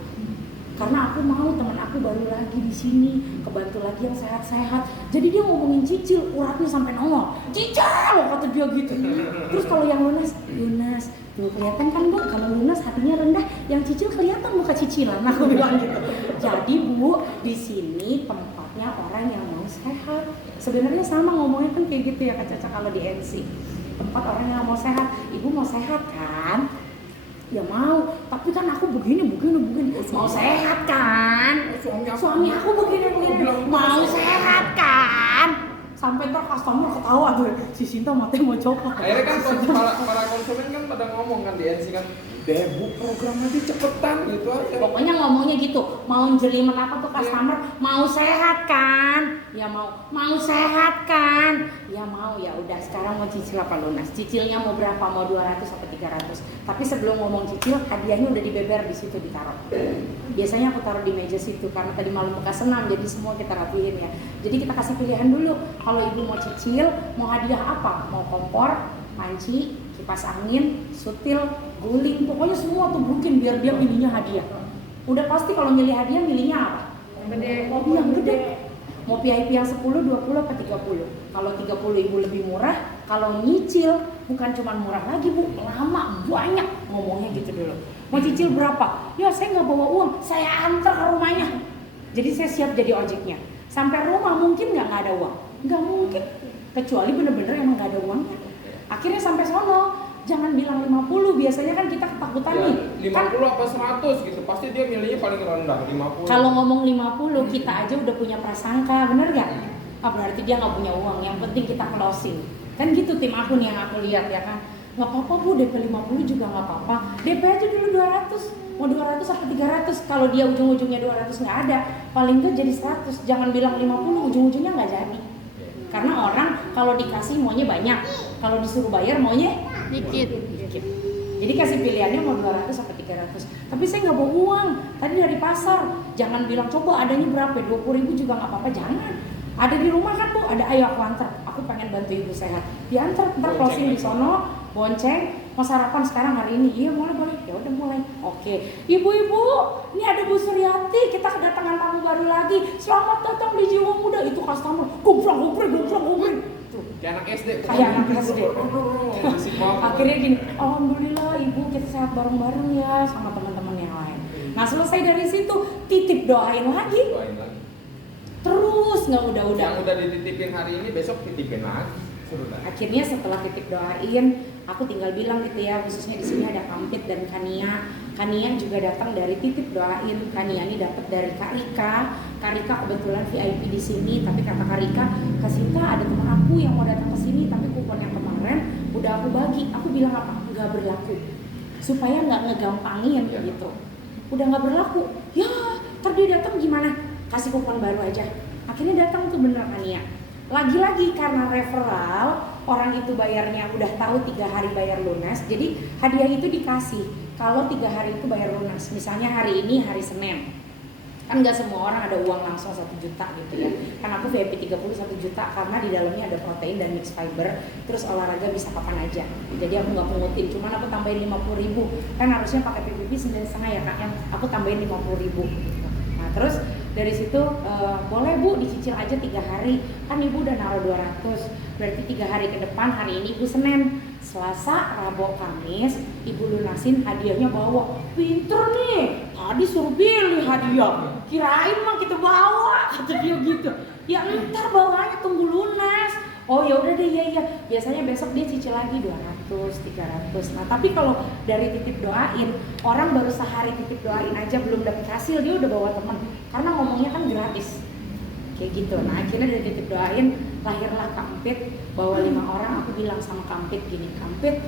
Karena aku mau teman aku baru lagi di sini, kebantu lagi yang sehat-sehat. Jadi dia ngomongin cicil, uratnya sampai nongol. Cicil, kata dia gitu. Terus kalau yang lunas, tuh kelihatan kan Bu, kalau lunas hatinya rendah, yang cicil kelihatan muka cicilan. Aku bilang gitu. Jadi Bu, di sini tempatnya orang yang mau sehat. Sebenarnya sama ngomongnya kan kayak gitu ya Kak Caca kalau di NC. Tempat orang yang mau sehat. Ibu mau sehat kan? Ya mau, tapi kan aku begini. Mau sehat kan? Suami aku begini. Mau sehat kan? Sampai ntar customer ketawa tuh, si Sinta matanya mau coba. Akhirnya kan para konsumen kan pada ngomong kan di NC kan, Bu program aja cepetan gitu aja. Pokoknya ngomongnya gitu, mau jelimet apa tuh customer, mau sehat kan? Ya mau sehat kan? Ya mau, ya udah sekarang mau cicil apa lunas? Cicilnya mau berapa? Mau 200 atau 300? Tapi sebelum ngomong cicil, hadiahnya udah dibeber di situ ditaruh. Biasanya aku taruh di meja situ karena tadi malam bekas senam, jadi semua kita rapiin ya. Jadi kita kasih pilihan dulu. Kalau ibu mau cicil, mau hadiah apa? Mau kompor, panci, kipas angin, sutil, guling, pokoknya semua tuh bukin biar dia milihnya hadiah. Udah pasti kalau milih hadiah, milihnya apa? Yang gede. Mau VIP yang 10, 20, apa 30? Kalau 30 ibu lebih murah, kalau nyicil bukan cuma murah lagi Bu, lama, banyak ngomongnya gitu dulu. Mau cicil berapa? Ya saya nggak bawa uang, saya antar ke rumahnya. Jadi saya siap jadi ojeknya. Sampai rumah mungkin nggak ada uang? Nggak mungkin, kecuali bener-bener emang nggak ada uangnya. Akhirnya sampai sono, jangan bilang 50, biasanya kan kita ketakutan ya, nih 50 kan, apa 100 gitu, pasti dia milihnya paling rendah 50. Kalau ngomong 50, kita aja udah punya prasangka, bener gak? Berarti dia gak punya uang, yang penting kita closing. Kan gitu tim aku nih yang aku lihat ya kan. Gak apa-apa Bu, DP 50 juga gak apa-apa, DP aja dulu 200. mau 200 sampai 300. Kalau dia ujung-ujungnya 200 nggak ada, paling nggak jadi 100. Jangan bilang 50, ujung-ujungnya nggak jadi. Karena orang kalau dikasih maunya banyak, kalau disuruh bayar maunya Dikit. Jadi kasih pilihannya mau 200 sampai 300. Tapi saya nggak bawa uang, tadi dari pasar. Jangan bilang coba adanya berapa, 20.000 juga nggak apa-apa, jangan. Ada di rumah kan Bu, ada ayo aku antar. Aku pengen bantu ibu sehat. Diantar, ntar closing di sono, bonceng, mau sarapan sekarang hari ini. Iya boleh. Ya udah mulai. Oke. Ibu-ibu, ini ada Bu Suryati, kita kedatangan tamu baru lagi. Selamat datang di Jiwa Muda. Itu customer. Gumprang. Tuh. Kayak anak SD. Kayak anak SD. Masih paham. Akhirnya gini, alhamdulillah ibu kita sehat bareng-bareng ya sama teman-teman yang lain. Nah selesai dari situ titip doain lagi. Doain lagi. Terus nggak udah. Yang udah dititipin hari ini besok titipin lagi. Seru dah. Akhirnya setelah titip doain, aku tinggal bilang gitu ya, khususnya di sini ada Kampit dan Kania. Kania juga datang dari titip doain. Kania ini dapat dari Kak Rika. Kak Rika kebetulan VIP di sini, tapi kata Kak Rika, Kak Sinta ada teman aku yang mau datang ke sini, tapi kupon yang kemarin udah aku bagi. Aku bilang apa? Nggak berlaku. Supaya nggak ngegampangin gitu. Udah nggak berlaku. Ya, ntar dia datang gimana? Kasih kupon baru aja. Akhirnya datang tuh bener Kania. Lagi-lagi karena referral, orang itu bayarnya udah tahu 3 hari bayar lunas, jadi hadiah itu dikasih kalau 3 hari itu bayar lunas. Misalnya hari ini hari Senin, kan nggak semua orang ada uang langsung 1 juta gitu ya. Kan aku VIP 31 juta karena di dalamnya ada protein dan mixed fiber, terus olahraga bisa kapan aja. Jadi aku nggak pungutin, cuman aku tambahin 50.000. Kan harusnya pakai PPP 9,5 ya Kak, yang aku tambahin 50.000. Nah terus dari situ boleh Bu dicicil aja 3 hari, kan Ibu udah naruh 200, berarti 3 hari ke depan. Hari ini Ibu Senin, Selasa, Rabu, Kamis Ibu lunasin, hadiahnya bawa. Pinter nih, tadi suruh pilih hadiah, kirain mah kita bawa, kata dia gitu. Ya ntar bawanya tunggu lunas. Oh ya udah deh, iya. Biasanya besok dia cicil lagi 200, 300. Nah tapi kalau dari titip doain, orang baru sehari titip doain aja belum dapet hasil, dia udah bawa temen. Karena ngomongnya kan gratis, kayak gitu. Nah akhirnya dari titip doain lahirlah Kampit, bawa 5 orang. Aku bilang sama Kampit gini, Kampit,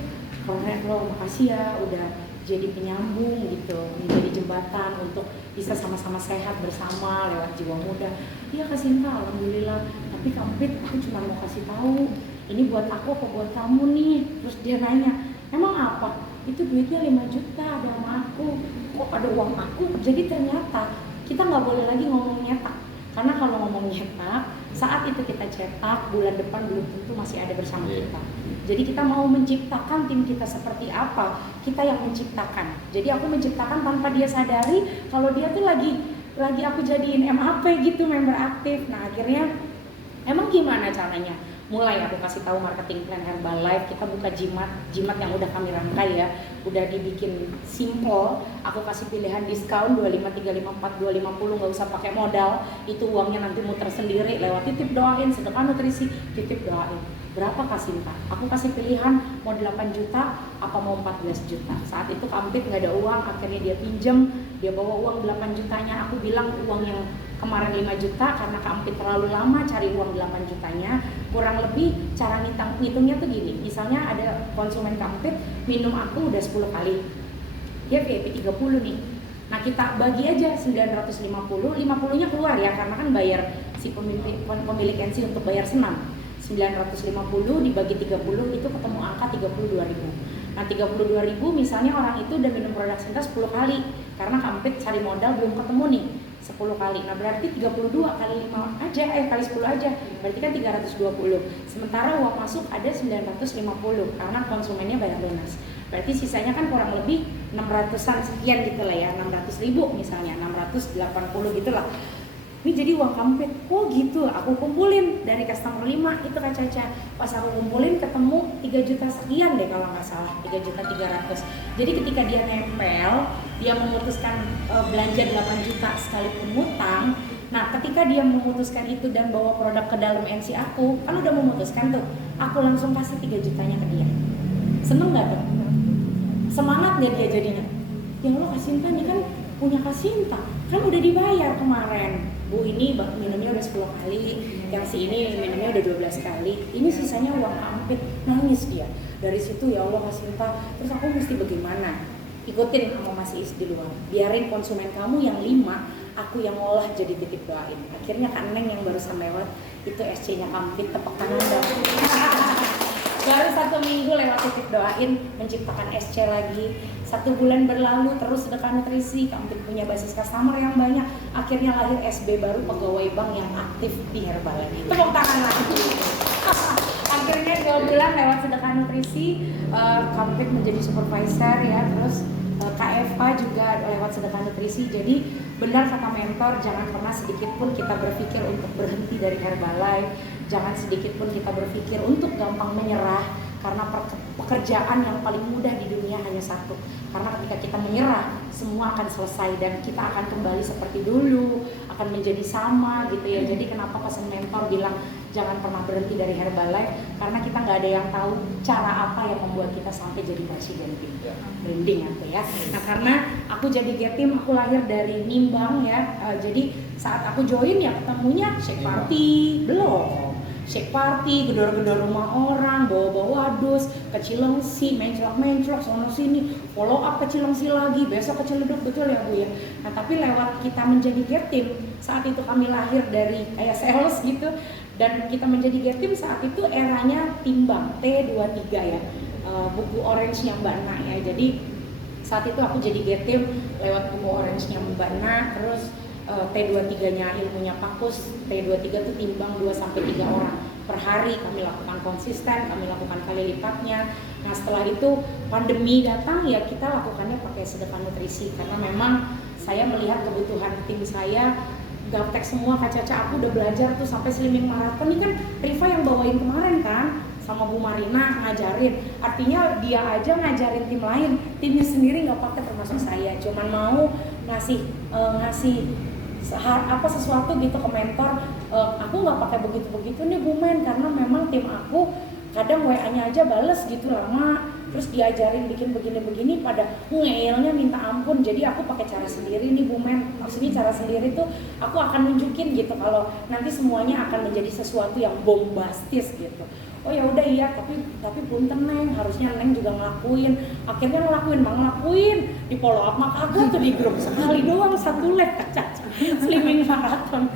keren lo, makasih ya udah jadi penyambung gitu, menjadi jembatan untuk bisa sama-sama sehat bersama lewat Jiwa Muda. Iya Kak Sinta, alhamdulillah. Tapi Kampit, aku cuma mau kasih tahu, ini buat aku apa buat kamu nih? Terus dia nanya, emang apa? Itu duitnya 5 juta ada sama aku. Kok ada uang aku? Jadi ternyata kita nggak boleh lagi ngomong nyetak. Karena kalau ngomong nyetak, saat itu kita cetak, bulan depan belum tentu masih ada bersama kita. Jadi kita mau menciptakan tim kita seperti apa, kita yang menciptakan. Jadi aku menciptakan tanpa dia sadari kalau dia tuh lagi aku jadiin MAP gitu, member aktif. Nah akhirnya emang gimana caranya? Mulai aku kasih tahu marketing plan Herbalife, kita buka jimat yang udah kami rangkai ya, udah dibikin simple. Aku kasih pilihan diskon 25, 35, 42, 50, nggak usah pakai modal. Itu uangnya nanti muter sendiri lewat titip doain, sedekah nutrisi, titip doain. Berapa Kak Sinta? Aku kasih pilihan mau 8 juta apa mau 14 juta. Saat itu Kampit nggak ada uang, akhirnya dia pinjem, dia bawa uang 8 jutanya. Aku bilang uang yang kemarin 5 juta karena Kampit terlalu lama cari uang 8 jutanya. Kurang lebih cara ngitungnya tuh gini, misalnya ada konsumen Kampit minum aku udah 10 kali, dia VIP 30 nih. Nah kita bagi aja 950, 50-nya keluar ya karena kan bayar si pemilik NC untuk bayar senam. 950 dibagi 30 itu ketemu angka 32.000. Nah 32.000 misalnya orang itu udah minum produk Sinta 10 kali karena Kampit cari modal belum ketemu nih 10 kali. Nah berarti 32 kali 5 aja, kali 10 aja, berarti kan 320. Sementara uang masuk ada 950 karena konsumennya bayar lunas. Berarti sisanya kan kurang lebih 600-an sekian gitu lah ya, 600.000 misalnya, 680 gitu lah. Ini jadi uang Kampit. Oh gitu, aku kumpulin dari customer 5 itu Kak Caca. Pas aku kumpulin ketemu 3 juta sekian deh kalau nggak salah, 3.300.000. Jadi ketika dia nempel, dia memutuskan belanja 8 juta sekalipun ngutang. Nah ketika dia memutuskan itu dan bawa produk ke dalam NC aku, kan udah memutuskan tuh, aku langsung kasih 3 jutanya ke dia. Seneng nggak tuh? Semangat deh dia jadinya. Ya Allah Kak Sinta ini kan punya Kak Sinta, kan udah dibayar kemarin. Bu ini minumnya udah 10 kali, yang si ini minumnya udah 12 kali, ini sisanya uang Kampit. Nangis dia. Dari situ ya Allah Kak Sinta, terus aku mesti bagaimana? ikutin sama Mas Iis di luar, biarin konsumen kamu yang 5, aku yang ngolah jadi titip doain. Akhirnya Kak Neng yang barusan lewat itu SC-nya Kampit, tepuk tangan dong. Baru 1 minggu lewat titip doain menciptakan SC lagi. 1 bulan berlalu terus sedekah nutrisi, Kampit punya basis customer yang banyak. Akhirnya lahir SB baru, pegawai bank yang aktif di Herbalife. Tepuk tangan lagi. Akhirnya 2 bulan lewat sedekah nutrisi, Kampit menjadi supervisor ya, terus Kak Eva juga lewat sedekah nutrisi. Jadi benar kata mentor, jangan pernah sedikit pun kita berpikir untuk berhenti dari Herbalife, jangan sedikit pun kita berpikir untuk gampang menyerah, karena pekerjaan yang paling mudah di dunia hanya satu. Karena ketika kita menyerah, semua akan selesai dan kita akan kembali seperti dulu, akan menjadi sama gitu ya. Jadi kenapa pesan mentor bilang jangan pernah berhenti dari Herbalife, karena kita nggak ada yang tahu cara apa yang membuat kita sampai jadi presiden tim. Branding aku ya. Nah karena aku jadi Getim, aku lahir dari Nimbang ya. Jadi saat aku join ya ketemunya shake party, belum. Shake party, gedor-gedor rumah orang, bawa-bawa dus, ke Cilengsi, menclok-menclok, sono sini, follow up ke Cilengsi lagi, besok ke Ciledug, betul ya Bu ya. Nah tapi lewat kita menjadi Getim, saat itu kami lahir dari kayak sales gitu, dan kita menjadi Getim saat itu eranya Timbang, T23 ya, buku orange-nya Mbak Na ya. Jadi saat itu aku jadi Getim lewat buku orange-nya Mbak Na, terus T23-nya ilmunya Pakus, T23 itu timbang 2-3 orang per hari, kami lakukan konsisten, kami lakukan kali lipatnya. Nah setelah itu pandemi datang ya kita lakukannya pakai sedekah nutrisi, karena memang saya melihat kebutuhan tim saya gaptek semua. Kak Caca aku udah belajar tuh sampai slimming marathon, ini kan Riva yang bawain kemarin kan, sama Bu Marina ngajarin, artinya dia aja ngajarin tim lain, timnya sendiri nggak pakai termasuk saya, cuman mau ngasih sesuatu gitu ke mentor. Aku nggak pakai begitu nih Bu Men, karena memang tim aku kadang WA-nya aja bales gitu lama, terus diajarin bikin begini pada ngeilnya minta ampun. Jadi aku pakai cara sendiri nih Bu Men. Maksudnya cara sendiri tuh aku akan nunjukin gitu kalau nanti semuanya akan menjadi sesuatu yang bombastis gitu. Oh ya udah iya, tapi punten Neng, harusnya Neng juga ngelakuin. Akhirnya ngelakuin di follow up maka aku tuh di grup sekali doang 1 lap Caca slimming marathon.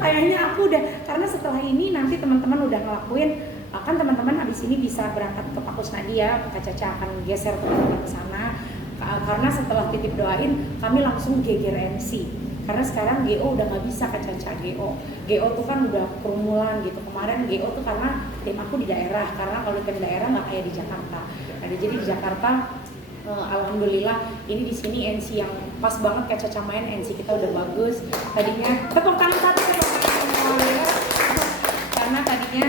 Kayaknya aku udah, karena setelah ini nanti teman-teman udah ngelakuin, kan teman-teman abis ini bisa berangkat ke Pakus Nadia, Kak Caca akan geser teman-teman ke sana. Karena setelah titip doain, kami langsung GGRMC. Karena sekarang GO udah nggak bisa Kak Caca, GO tuh kan udah kerumunan gitu. Kemarin GO tuh karena tim aku di daerah, karena kalau tim daerah nggak kayak di Jakarta. Jadi di Jakarta alhamdulillah ini di sini NC yang pas banget Kak Caca main, NC kita udah bagus. Tadinya tepuk tangan satu, karena tadinya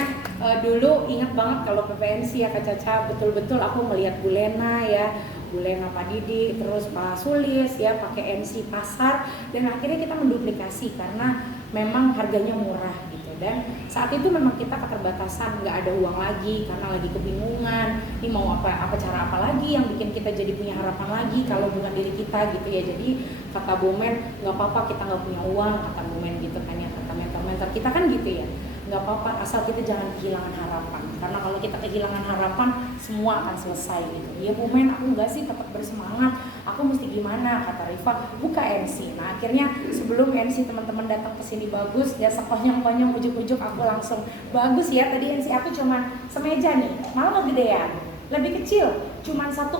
dulu ingat banget kalau PPNC ya Kak Caca, betul-betul aku melihat Bu Lena ya, Bu Lena Pak Didi, terus Pak Sulis ya pakai NC pasar, dan akhirnya kita menduplikasi karena memang harganya murah gitu. Dan saat itu memang kita keterbatasan, nggak ada uang lagi karena lagi kebingungan, ini mau apa cara apa lagi yang bikin kita jadi punya harapan lagi kalau bukan diri kita gitu ya. Jadi kata Bu Men, nggak apa-apa kita nggak punya uang, kata Bu Men gitu kan ya, kata mentor-mentor kita kan gitu ya, nggak apa-apa asal kita jangan kehilangan harapan, karena kalau kita kehilangan harapan semua akan selesai gitu. Ya Bu Men, aku nggak sih tetap bersemangat, aku mesti gimana, kata Riva, buka NC. Nah akhirnya sebelum NC teman-teman datang ke sini bagus ya, sekonyong-konyong ujuk-ujuk aku langsung bagus ya. Tadi NC aku cuman semeja nih, malah kegedean, lebih kecil, cuman 1,8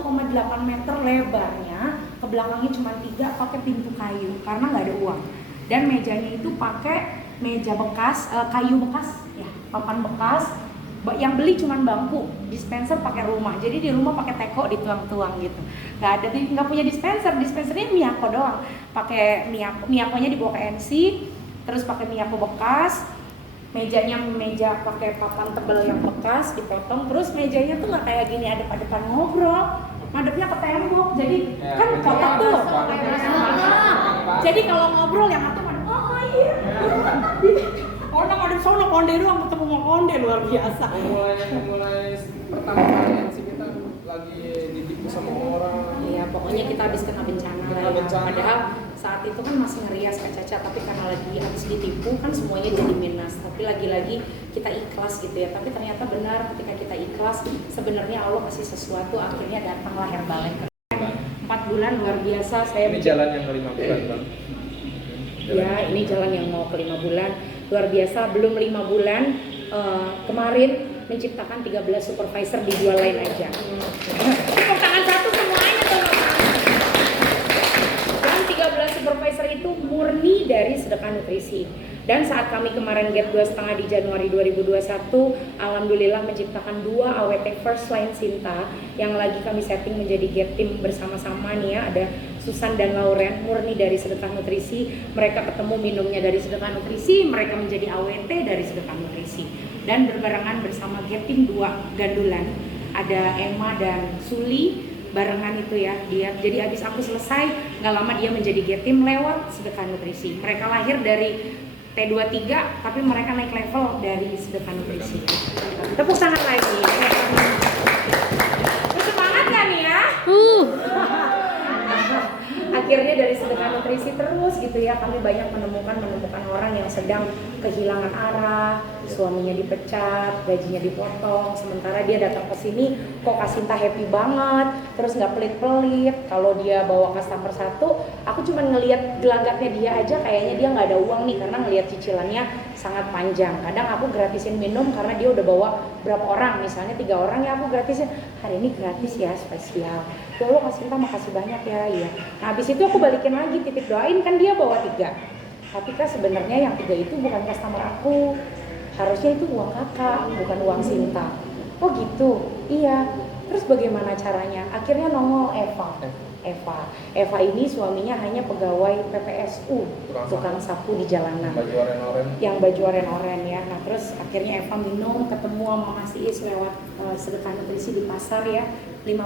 meter lebarnya, ke belakangnya cuma 3, pakai pintu kayu karena nggak ada uang, dan mejanya itu pakai meja bekas, kayu bekas ya, papan bekas. Yang beli cuman bangku, dispenser pakai rumah. Jadi di rumah pakai teko dituang-tuang gitu. Nggak punya dispensernya Miyako doang. Pakai Miyakonya dibawa ke NC, terus pakai Miyako bekas. Mejanya meja pakai papan tebal yang bekas dipotong. Terus mejanya tuh nggak kayak gini ada depan ngobrol, madepnya ke tembok. Jadi kan kotak tuh. Jadi kalau ngobrol yang satu oh iya. Orang ada sono konde doang ketemu mau konde, luar biasa. Mulai pertama kali sih kita lagi ditipu sama orang. Iya, pokoknya kita habis kena bencana lah ya. Padahal saat itu kan masih ngerias Kak Caca, tapi karena lagi habis ditipu kan semuanya jadi minus. Tapi lagi-lagi kita ikhlas gitu ya. Tapi ternyata benar ketika kita ikhlas, sebenarnya Allah kasih sesuatu, akhirnya datanglah Herbalife. 4 bulan luar biasa saya Ini jalan yang ke 5 bulan bang. ya ini jalan yang mau ke 5 bulan luar biasa. Belum 5 bulan kemarin menciptakan 13 supervisor dijual lain aja. Tepuk tangan satu semuanya teman-teman. Dan 13 supervisor itu murni dari sedekah nutrisi. Dan saat kami kemarin get 2,5 di Januari 2021, alhamdulillah menciptakan 2 AWT First Line Sinta yang lagi kami setting menjadi get team bersama-sama nih ya. Ada Susan dan Lauren, murni dari sedekah nutrisi. Mereka ketemu minumnya dari sedekah nutrisi, mereka menjadi AWT dari sedekah nutrisi. Dan berbarengan bersama get team 2 gandulan, ada Emma dan Suli barengan itu ya dia. Jadi habis aku selesai, nggak lama dia menjadi get team lewat sedekah nutrisi. Mereka lahir dari T23 tapi mereka naik level dari sedekah nutrisi. Tepuk tangan lagi. Semangat kan ya? Akhirnya dari sedekah nutrisi terus gitu ya, kami banyak menemukan orang yang sedang kehilangan arah, suaminya dipecat, gajinya dipotong, sementara dia datang ke sini kok Kak Sinta happy banget, terus nggak pelit-pelit. Kalau dia bawa customer satu, aku cuma ngelihat gelagatnya dia aja, kayaknya dia nggak ada uang nih karena ngelihat cicilannya sangat panjang. Kadang aku gratisin minum karena dia udah bawa berapa orang, misalnya 3 orang ya aku gratisin, hari ini gratis ya spesial. Ya Allah Kak Sinta makasih banyak ya. Iya. Nah habis itu aku balikin lagi, titip doain, kan dia bawa 3. Tapi Kak sebenarnya yang 3 itu bukan customer aku, harusnya itu uang kakak, bukan uang Sinta. Oh gitu, iya. Terus bagaimana caranya? Akhirnya nongol Eva ini suaminya hanya pegawai PPSU, tukang sapu di jalanan. Baju oren-oren. Yang baju oren-oren ya. Nah terus akhirnya Eva minum, ketemu sama Mas Iis lewat sedekah nutrisi di pasar ya. 5